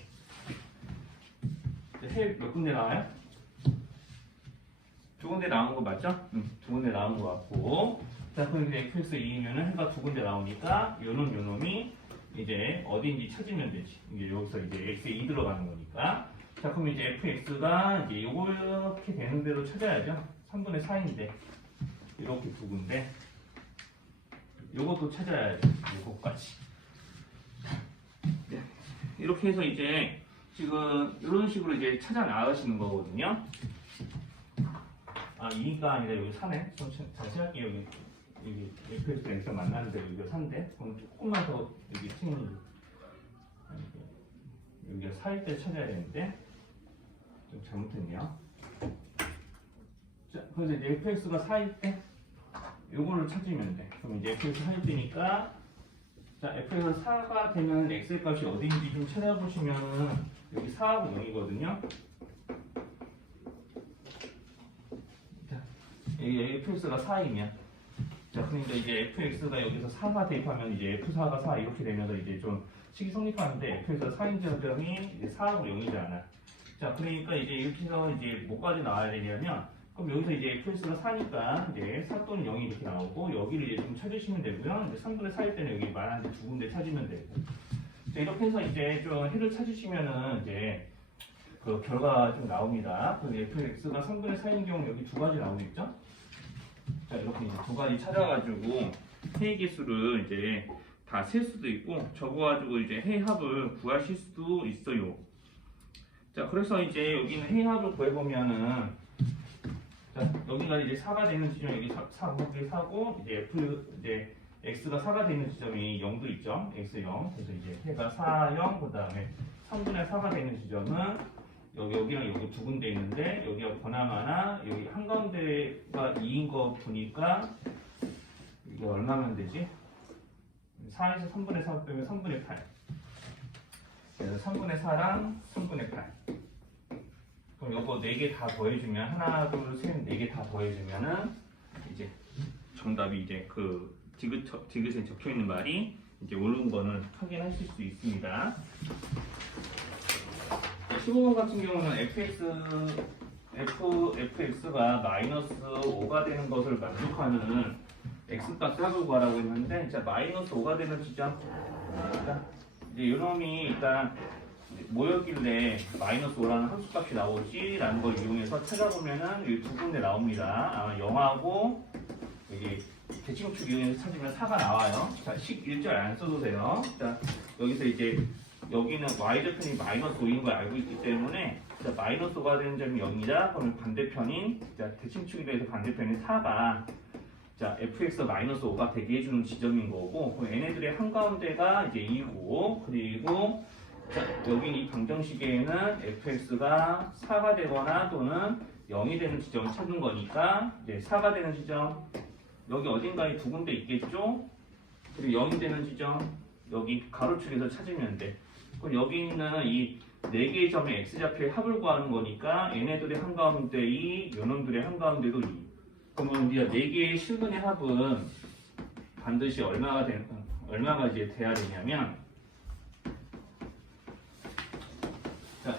해 몇 군데 나와요? 두 군데 나온 거 맞죠? 두 군데 나온 거 같고. 자, 그럼 이제 fx가 2이면은 해가 두 군데 나오니까 요놈이 이제 어디인지 찾으면 되지. 이제 여기서 이제 x에 2 들어가는 거니까. 자, 그럼 이제 fx가 이제 요렇게 되는 대로 찾아야죠. 3분의 4인데 이렇게 두 군데. 요것도 찾아야죠. 요것까지. 네. 이렇게 해서 이제 지금 이런 식으로 이제 찾아 나가시는 거거든요. 아, 2가 아니라 여기 4네. 좀 다시 할게요. 여기 fx x가 만나는데 여기가 4인데, 그럼 조금만 더 여기 여기가 4일 때 찾아야 되는데 좀 잘못했네요. 자, 그래서 이제 fx가 4일 때 요거를 찾으면 돼. 그럼 이제 fx 4일 때니까, 자, fx가 4가 되면 x의 값이 어디인지 좀 찾아보시면은 여기 4하고 0이거든요. 자, 여기 fx가 4이면, 자, 그러니까 이제 fx가 여기서 4가 대입하면 이제 f4가 4 이렇게 되면서 이제 좀 식이 성립하는데, fx가 4인 점이 이제 4하고 0이잖아. 자, 그러니까 이제 이렇게 해서 이제 뭐까지 나와야 되냐면, 그럼 여기서 이제 fx가 4니까 이제 4 또는 0이 이렇게 나오고, 여기를 이제 좀 찾으시면 되고요. 이제 3분의 4일 때는 여기 말하는 두 군데 찾으면 되고. 자, 이렇게 해서 이제 좀 해를 찾으시면은 이제 그 결과가 좀 나옵니다. 그 fx가 3분의 4인 경우 여기 두 가지 나오겠죠? 자, 이렇게 이제 두 가지 찾아가지고 해의 개수를 이제 다 셀 수도 있고 적어가지고 이제 해의 합을 구하실 수도 있어요. 자, 그래서 이제 여기는 해의 합을 구해보면은, 자, 여기가 이제 4가 되는 지점, 여기 4고, 이제 이제 x가 4가 되는 지점이 0도 있죠. x0. 그래서 이제 해가 4, 0, 그 다음에 3분의 4가 되는 지점은 여기랑 여기 두 군데 있는데, 여기가 보나마나 여기 한가운데가 2인 거 보니까 이게 얼마면 되지? 4에서 3분의 4 빼면 3분의 8. 그래서 3분의 4랑 3분의 8. 그럼 요거 4개 다 더해주면, 하나, 둘, 셋, 4개 다 더해주면은, 이제 정답이 이제 그 디귿에 적혀 있는 말이 이제 옳은 거는 확인하실 수 있습니다. 15번 같은 경우는 fx가 마이너스 5가 되는 것을 만족하는 x값 합을 구하라고 했는데, 자, 마이너스 5가 되는 지점, 이제 이놈이 일단 뭐였길래 마이너스 5라는 함수값이 나오지? 라는 걸 이용해서 찾아보면은 여기 두 군데 나옵니다. 아마 0하고 여기 대칭축 이용해서 찾으면 4가 나와요. 자, 식 1절 안 써도 돼요. 자, 여기서 이제 여기는 y절편이 마이너스 5인 걸 알고 있기 때문에, 자, 마이너스 5가 되는 점이 0이다. 그러면 반대편인, 자, 대칭축에 대해서 반대편인 4가, 자, fx 마이너스 5가 되게 해주는 지점인 거고, 그럼 얘네들의 한가운데가 이제 2고, 그리고 자, 여기 이 방정식에는 fx가 4가 되거나 또는 0이 되는 지점을 찾는 거니까, 이제 4가 되는 지점, 여기 어딘가에 두 군데 있겠죠? 그리고 0이 되는 지점, 여기 가로축에서 찾으면 돼. 그럼 여기 있는 이 4개의 점의 x좌표의 합을 구하는 거니까, 얘네들의 한가운데 2, 요놈들의 한가운데도 2. 그러면 우리가 4개의 실근의 합은 반드시 얼마가 이제 돼야 되냐면, 자,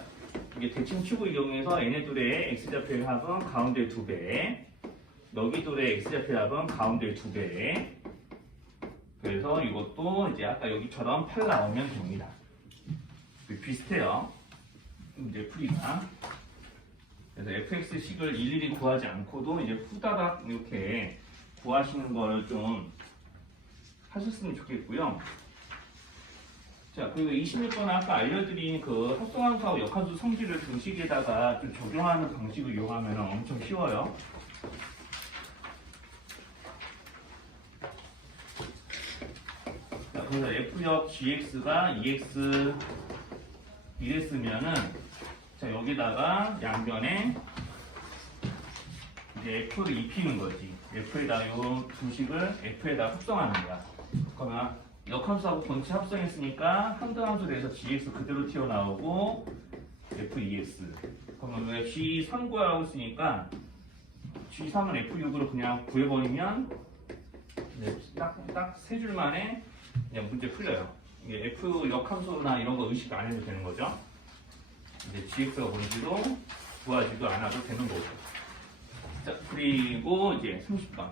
이게 대칭축을 이용해서 얘네들의 x좌표의 합은 가운데 2배, 여기들의 x좌표의 합은 가운데 2배. 그래서 이것도 이제 아까 여기처럼 8 나오면 됩니다. 비슷해요. 이제 풀이가. 그래서 fx식을 일일이 구하지 않고도 이제 후다닥 이렇게 구하시는 걸 좀 하셨으면 좋겠고요. 자, 그리고 26번은 아까 알려드린 그 합성함수하고 역함수 성질을 등식에다가 좀 적용하는 방식을 이용하면 엄청 쉬워요. 자, 그래서 f역 gx가 2x 이랬으면은, 자, 여기다가 양변에 이제 f를 입히는 거지. f에다 요 두식을 f에다 합성하는 거야. 그러면 역함수하고 본체 합성했으니까 한등함수 돼서 gx 그대로 튀어나오고 f2x. 그러면 왜 g3 구하라고 했으니까 g3은 f6으로 그냥 구해버리면 딱 세 줄 만에 그냥 문제 풀려요. 이게 f 역함수나 이런 거 의식 안 해도 되는 거죠. 이제 gx가 뭔지도 구하지도 않아도 되는 거고. 자, 그리고 이제 30번.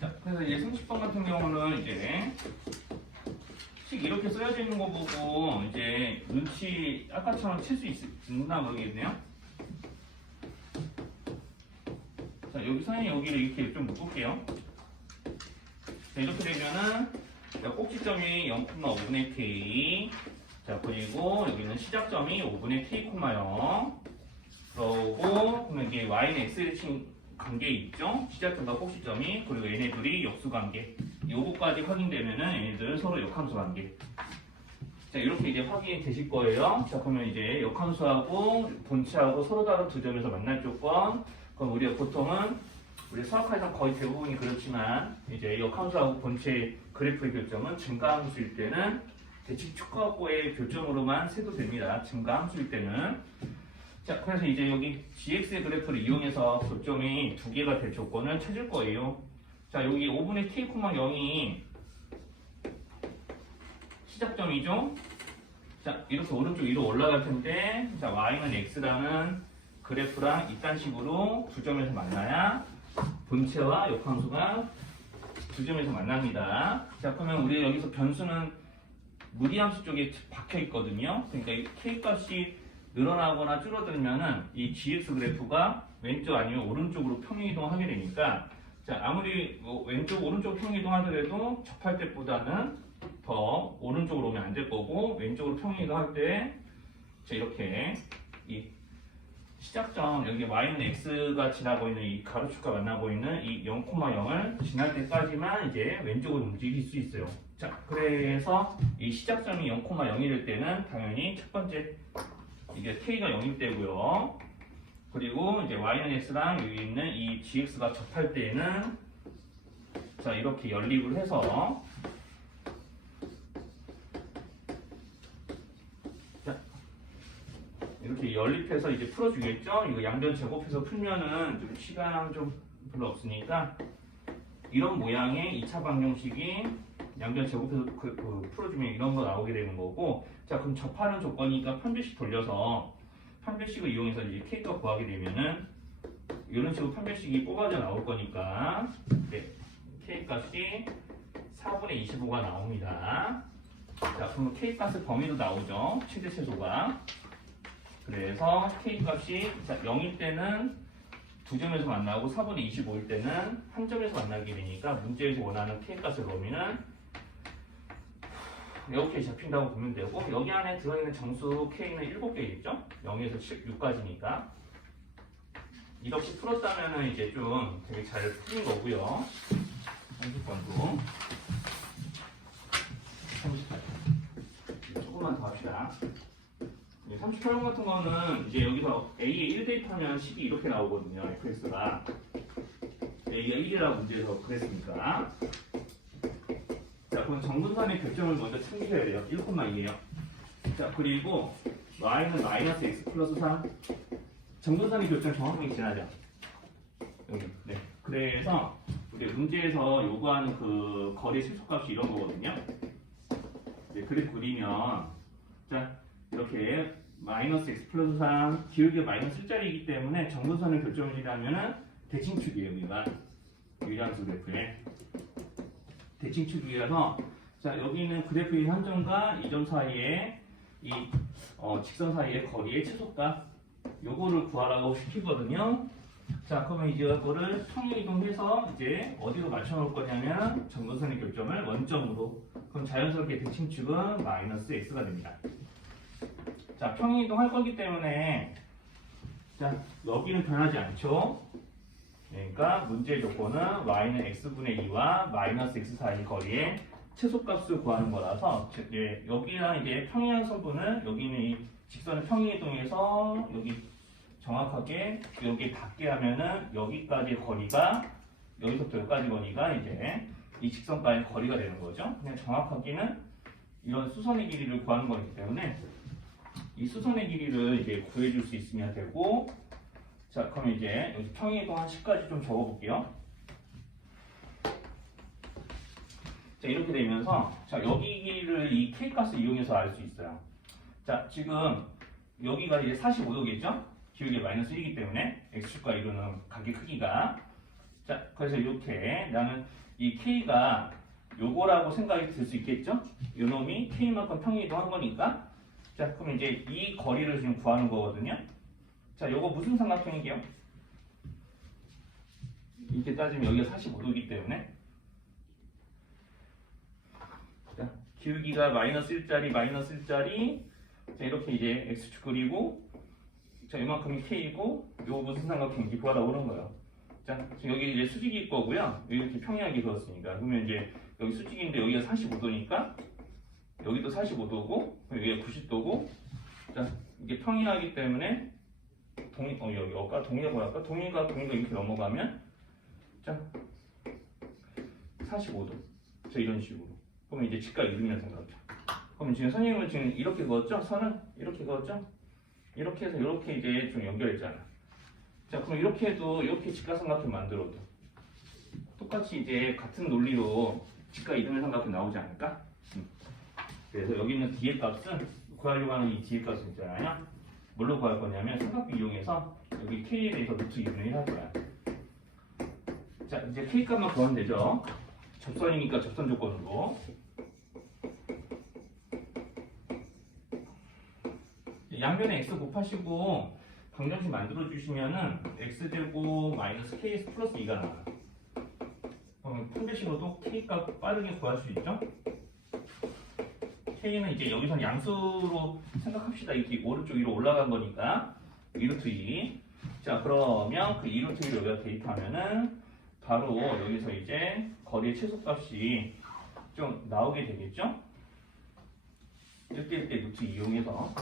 자, 그래서 이제 30번 같은 경우는 이제 식 이렇게 써져 있는 거 보고 이제 눈치 아까처럼 칠 수 있나 모르겠네요. 자, 여기 선생님 여기를 이렇게 좀 묶을게요. 자, 이렇게 되면은 꼭지점이 0,5분의 k. 자, 그리고 여기는 시작점이 5분의 k, 0. 그러고 그러면 이게 y는 x에 친 관계 있죠? 시작점과 꼭지점이. 그리고 얘네들이 역수 관계. 요거까지 확인되면은 얘네들 서로 역함수 관계. 자, 이렇게 이제 확인이 되실 거예요. 자, 그러면 이제 역함수하고 본체하고 서로 다른 두 점에서 만날 조건. 그럼 우리가 보통은 우리 수학학에서 거의 대부분이 그렇지만 이제 역함수하고 본체 그래프의 교점은 증가함수일 때는 대칭축하고의 교점으로만 세도 됩니다. 증가함수일 때는. 자, 그래서 이제 여기 gx의 그래프를 이용해서 교점이 두 개가 될 조건을 찾을 거예요. 자, 여기 5분의 k, 0이 시작점이죠. 자, 이렇게 오른쪽 위로 올라갈 텐데, 자, y는 x라는 그래프랑 이딴 식으로 두 점에서 만나야 본체와 역함수가 두 점에서 만납니다. 자, 그러면 우리 여기서 변수는 무리함수 쪽에 박혀 있거든요. 그러니까 이 k 값이 늘어나거나 줄어들면은 이 gx 그래프가 왼쪽 아니면 오른쪽으로 평행이동하게 되니까 자 아무리 뭐 왼쪽 오른쪽 평행이동하더라도 접할 때보다는 더 오른쪽으로 오면 안 될 거고 왼쪽으로 평행이동할 때 자 이렇게 이 시작점 여기 y는 x가 지나고 있는 이 가로축과 만나고 있는 이 0,0을 지날 때까지만 이제 왼쪽으로 움직일 수 있어요. 자 그래서 이 시작점이 0,0이 될 때는 당연히 첫 번째 이게 k가 0일 때고요. 그리고 이제 y는 x랑 여기 있는 이 gx가 접할 때에는 자 이렇게 연립을 해서 자 이렇게 연립해서 이제 풀어주겠죠. 이거 양변 제곱해서 풀면은 좀 시간 좀 별로 없으니까 이런 모양의 2차 방정식이 양변 제곱해서 풀어주면 이런 거 나오게 되는 거고 자 그럼 접하는 조건이니까 판별식 돌려서 판별식을 이용해서 이제 k값 구하게 되면은 이런 식으로 판별식이 뽑아져 나올 거니까 네, k값이 4분의 25가 나옵니다. 자 그럼 k값의 범위도 나오죠. 최대 최소가. 그래서 k값이 0일 때는 두 점에서 만나고 4분의 25일 때는 한 점에서 만나게 되니까 문제에서 원하는 k값의 범위는 이렇게 잡힌다고 보면 되고 여기 안에 들어있는 정수 k는 7개겠죠? 0에서 6까지니까 이렇게 풀었다면 이제 좀 되게 잘 풀린 거고요. 30번도 38번 조금만 더 합시다. 38번 같은 거는 이제 여기서 a에 1 대입하면 10이 이렇게 나오거든요. fx가 a가 1이라고 문제에서 그랬으니까 자 그럼 정분선의 교점을 먼저 챙기셔야 돼요. 1,2예요. 자 그리고 y는 마이너스 x 플러스 3 정분선의 교점 정확하게 지나죠. 여기 네. 그래서 우리 문제에서 요구하는 그 거리 최소값이 이런 거거든요. 네, 그래프 그리면 자 이렇게 마이너스 x 플러스 3 기울기가 마이너스 1짜리이기 때문에 정분선의 교점이라면은 대칭축이에요. 여기가 유리함수 그래프에 대칭축이라서 자 여기 있는 그래프의 한 점과 이 점 사이에 이 직선 사이의 거리의 최소값 요거를 구하라고 시키거든요. 자 그러면 이제 이거를 평행이동해서 이제 어디로 맞춰 놓을 거냐면 정분선의 교점을 원점으로 그럼 자연스럽게 대칭축은 마이너스 x가 됩니다. 자 평행이동 할 거기 때문에 자 여기는 변하지 않죠. 그러니까 문제의 조건은 y는 x분의 2와 마이너스 x 사이 거리의 최소값을 구하는 거라서 이제 여기랑 이제 평행한 선분은 여기는 이 직선을 평행이동해서 여기 정확하게 여기 닿게 하면은 여기까지 거리가 여기서부터 여기까지 거리가 이제 이 직선까지 거리가 되는 거죠. 그냥 정확하게는 이런 수선의 길이를 구하는 거기 때문에 이 수선의 길이를 이제 구해줄 수 있으면 되고 자 그럼 이제 여기 평행이동 한 10까지 좀 적어볼게요. 자 이렇게 되면서 자 여기를 이 k값을 이용해서 알 수 있어요. 자 지금 여기가 이제 45도겠죠? 기울기 마이너스 1이기 때문에 x축과 이루는 각의 크기가 자 그래서 이렇게 나는 이 k가 요거라고 생각이 들 수 있겠죠? 요 놈이 k만큼 평행이동한 거니까 자 그럼 이제 이 거리를 지금 구하는 거거든요. 자 요거 무슨 삼각형이게요? 이렇게 따지면 여기가 45도이기 때문에 자 기울기가 마이너스 1짜리 마이너스 1짜리 자 이렇게 이제 x축 그리고 자 이만큼이 k이고 요거 무슨 삼각형인지 구하다 오는 거예요. 자 지금 여기 이제 수직일 거고요. 이렇게 평행하게 그었으니까 그러면 이제 여기 수직인데 여기가 45도니까 여기도 45도고 여기가 90도고 자 이게 평행하기 때문에 여기 어까 동의가 뭐랄까 동의가 이렇게 넘어가면 자 45도 자 이런 식으로 그러면 이제 직각 이루면 생각해요. 그럼 지금 선생님은 지금 이렇게 그었죠? 선을 이렇게 그었죠? 이렇게 해서 이렇게 이제 좀 연결했잖아. 자 그럼 이렇게 해도 이렇게 직각삼각형 만들어도 똑같이 이제 같은 논리로 직각 이등변 삼각형 나오지 않을까? 그래서 여기 있는 뒤의 값은 구하려고 하는 이 뒤의 값은 있잖아요. 뭘로 구할 거냐면 삼각비 이용해서 여기 k에 대해서 루트 2분의 1 할 거야. 자 이제 k 값만 구하면 되죠. 접선이니까 접선 조건으로 양변에 x 곱하시고 방정식 만들어 주시면은 x제곱 마이너스 ks 플러스 2가 나와요. 그럼 판별식으로도 k 값 빠르게 구할 수 있죠? k는 이제 여기선 양수로 생각합시다. 이렇게 오른쪽 위로 올라간 거니까 2루트 2. 자, 그러면 그 2루트 2를 여기다 대입하면은 바로 여기서 이제 거리의 최소값이 좀 나오게 되겠죠? 1대1대 루트 이용해서.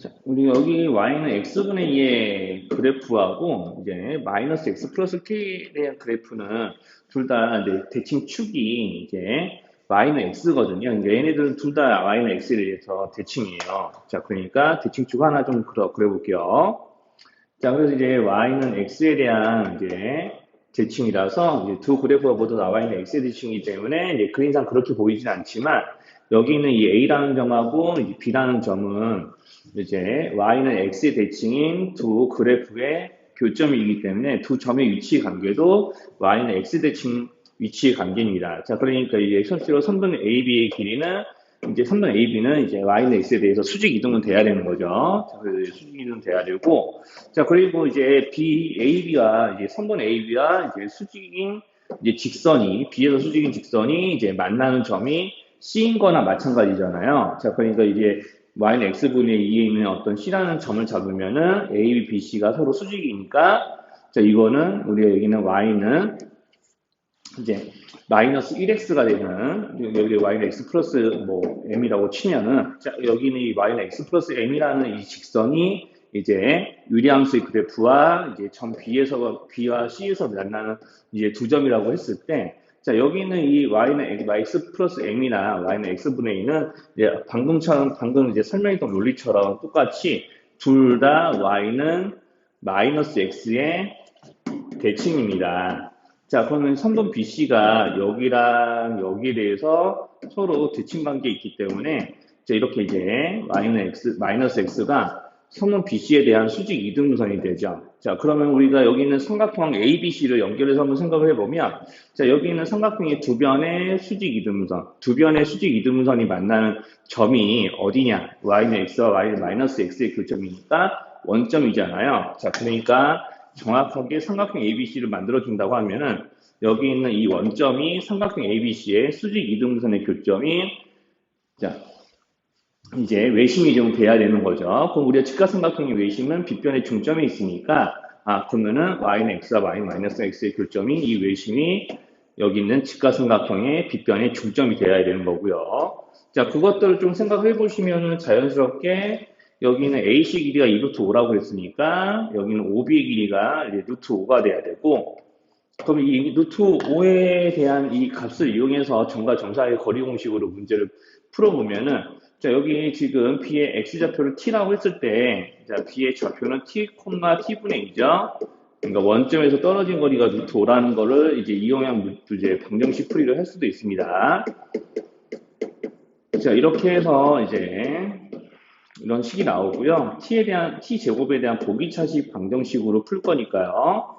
자, 우리 여기 y는 x분의 2의 그래프하고 이제 마이너스 x 플러스 k에 대한 그래프는 둘 다 대칭 축이 이제 y는 x거든요. 그러니까 얘네들은 둘 다 y는 x에 대해서 대칭이에요. 자, 그러니까 대칭 축 하나 좀 그려볼게요. 자, 그래서 이제 y는 x에 대한 이제 대칭이라서 이제 두 그래프가 모두 나와 있는 x의 대칭이기 때문에 이제 그림상 그렇게 보이진 않지만 여기 있는 이 a라는 점하고 이 b라는 점은 이제 y는 x의 대칭인 두 그래프의 교점이기 때문에 두 점의 위치 관계도 y는 x 대칭 위치 관계입니다. 자, 그러니까 이제 실제로 선분 AB의 길이는 이제 선분 AB는 이제 y는 x에 대해서 수직 이동은 돼야 되는 거죠. 자, 그래서 수직 이동 돼야 되고, 자, 그리고 이제 AB가 이제 선분 AB와 이제 수직인 이제 직선이 B에서 수직인 직선이 이제 만나는 점이 C인 거나 마찬가지잖아요. 자, 그러니까 이제 y는 x분의 2에 있는 어떤 C라는 점을 잡으면은 A, B, B, C가 서로 수직이니까, 자, 이거는 우리가 여기는 y는 이제 마이너스 1x가 되는, 여기 y는 x 플러스 뭐 m이라고 치면은, 자, 여기는 이 y는 x 플러스 m이라는 이 직선이 이제 유리함수의 그래프와 이제 점 B와 C에서 만나는 이제 두 점이라고 했을 때, 자, 여기는 이 y는 x 플러스 m이나 y는 x분의 2는 이제 방금 이제 설명했던 논리처럼 똑같이 둘 다 y는 마이너스 x의 대칭입니다. 자, 그러면 선분 BC가 여기랑 여기에 대해서 서로 대칭 관계에 있기 때문에 자, 이렇게 이제 마이너스 x가 선분 BC에 대한 수직 이등분선이 되죠. 자, 그러면 우리가 여기 있는 삼각형 ABC를 연결해서 한번 생각을 해보면, 자, 여기 있는 삼각형의 두 변의 수직 이등분선, 두 변의 수직 이등분선이 만나는 점이 어디냐? y는 x와 y는 마이너스 x의 교점이니까 원점이잖아요. 자, 그러니까 정확하게 삼각형 ABC를 만들어준다고 하면은 여기 있는 이 원점이 삼각형 ABC의 수직 이등분선의 교점이 자 이제 외심이 좀 돼야 되는 거죠. 그럼 우리가 직각삼각형의 외심은 빗변의 중점에 있으니까 그러면은 y는 x와 y는 마이너스 x의 교점이 이 외심이 여기 있는 직각삼각형의 빗변의 중점이 돼야 되는 거고요. 자, 그것들을 좀 생각해 보시면은 자연스럽게 여기는 AC 길이가 2루트 5라고 했으니까 여기는 OB의 길이가 이제 루트 5가 돼야 되고, 그럼 이 루트 5에 대한 이 값을 이용해서 점과 점 사이의 거리 공식으로 문제를 풀어보면은, 자, 여기 지금 B의 X좌표를 T라고 했을 때, 자, B의 좌표는 T, T분의 2죠. 그러니까 원점에서 떨어진 거리가 루트 5라는 거를 이제 이용한 이제 방정식 풀이를 할 수도 있습니다. 자, 이렇게 해서 이제 이런 식이 나오고요. T 제곱에 대한 보기차식 방정식으로 풀 거니까요.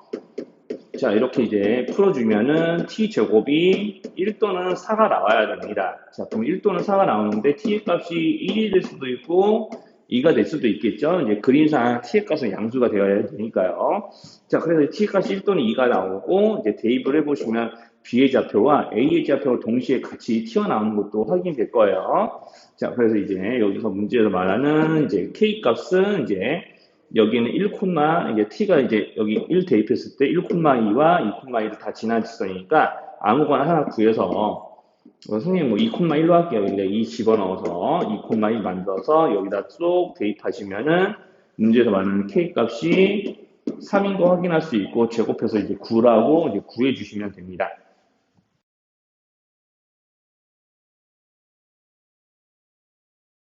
자, 이렇게 이제 풀어주면은 T 제곱이 1 또는 4가 나와야 됩니다. 자, 그럼 1 또는 4가 나오는데 T의 값이 1이 될 수도 있고 2가 될 수도 있겠죠. 이제 그림상 T의 값은 양수가 되어야 되니까요. 자, 그래서 T의 값이 1 또는 2가 나오고 이제 대입을 해보시면 B의 좌표와 A의 좌표가 동시에 같이 튀어나오는 것도 확인될 거예요. 자, 그래서 이제 여기서 문제에서 말하는 이제 K 값은 이제 여기는 1, 이제 T가 이제 여기 1 대입했을 때 1,2와 2,2를 다 지난 직선이니까 아무거나 하나 구해서 선생님 뭐 2,1로 할게요. 근데 2 집어넣어서 2,1 만들어서 여기다 쏙 대입하시면은 문제에서 말하는 K 값이 3인 거 확인할 수 있고 제곱해서 이제 9라고 이제 구해 주시면 됩니다.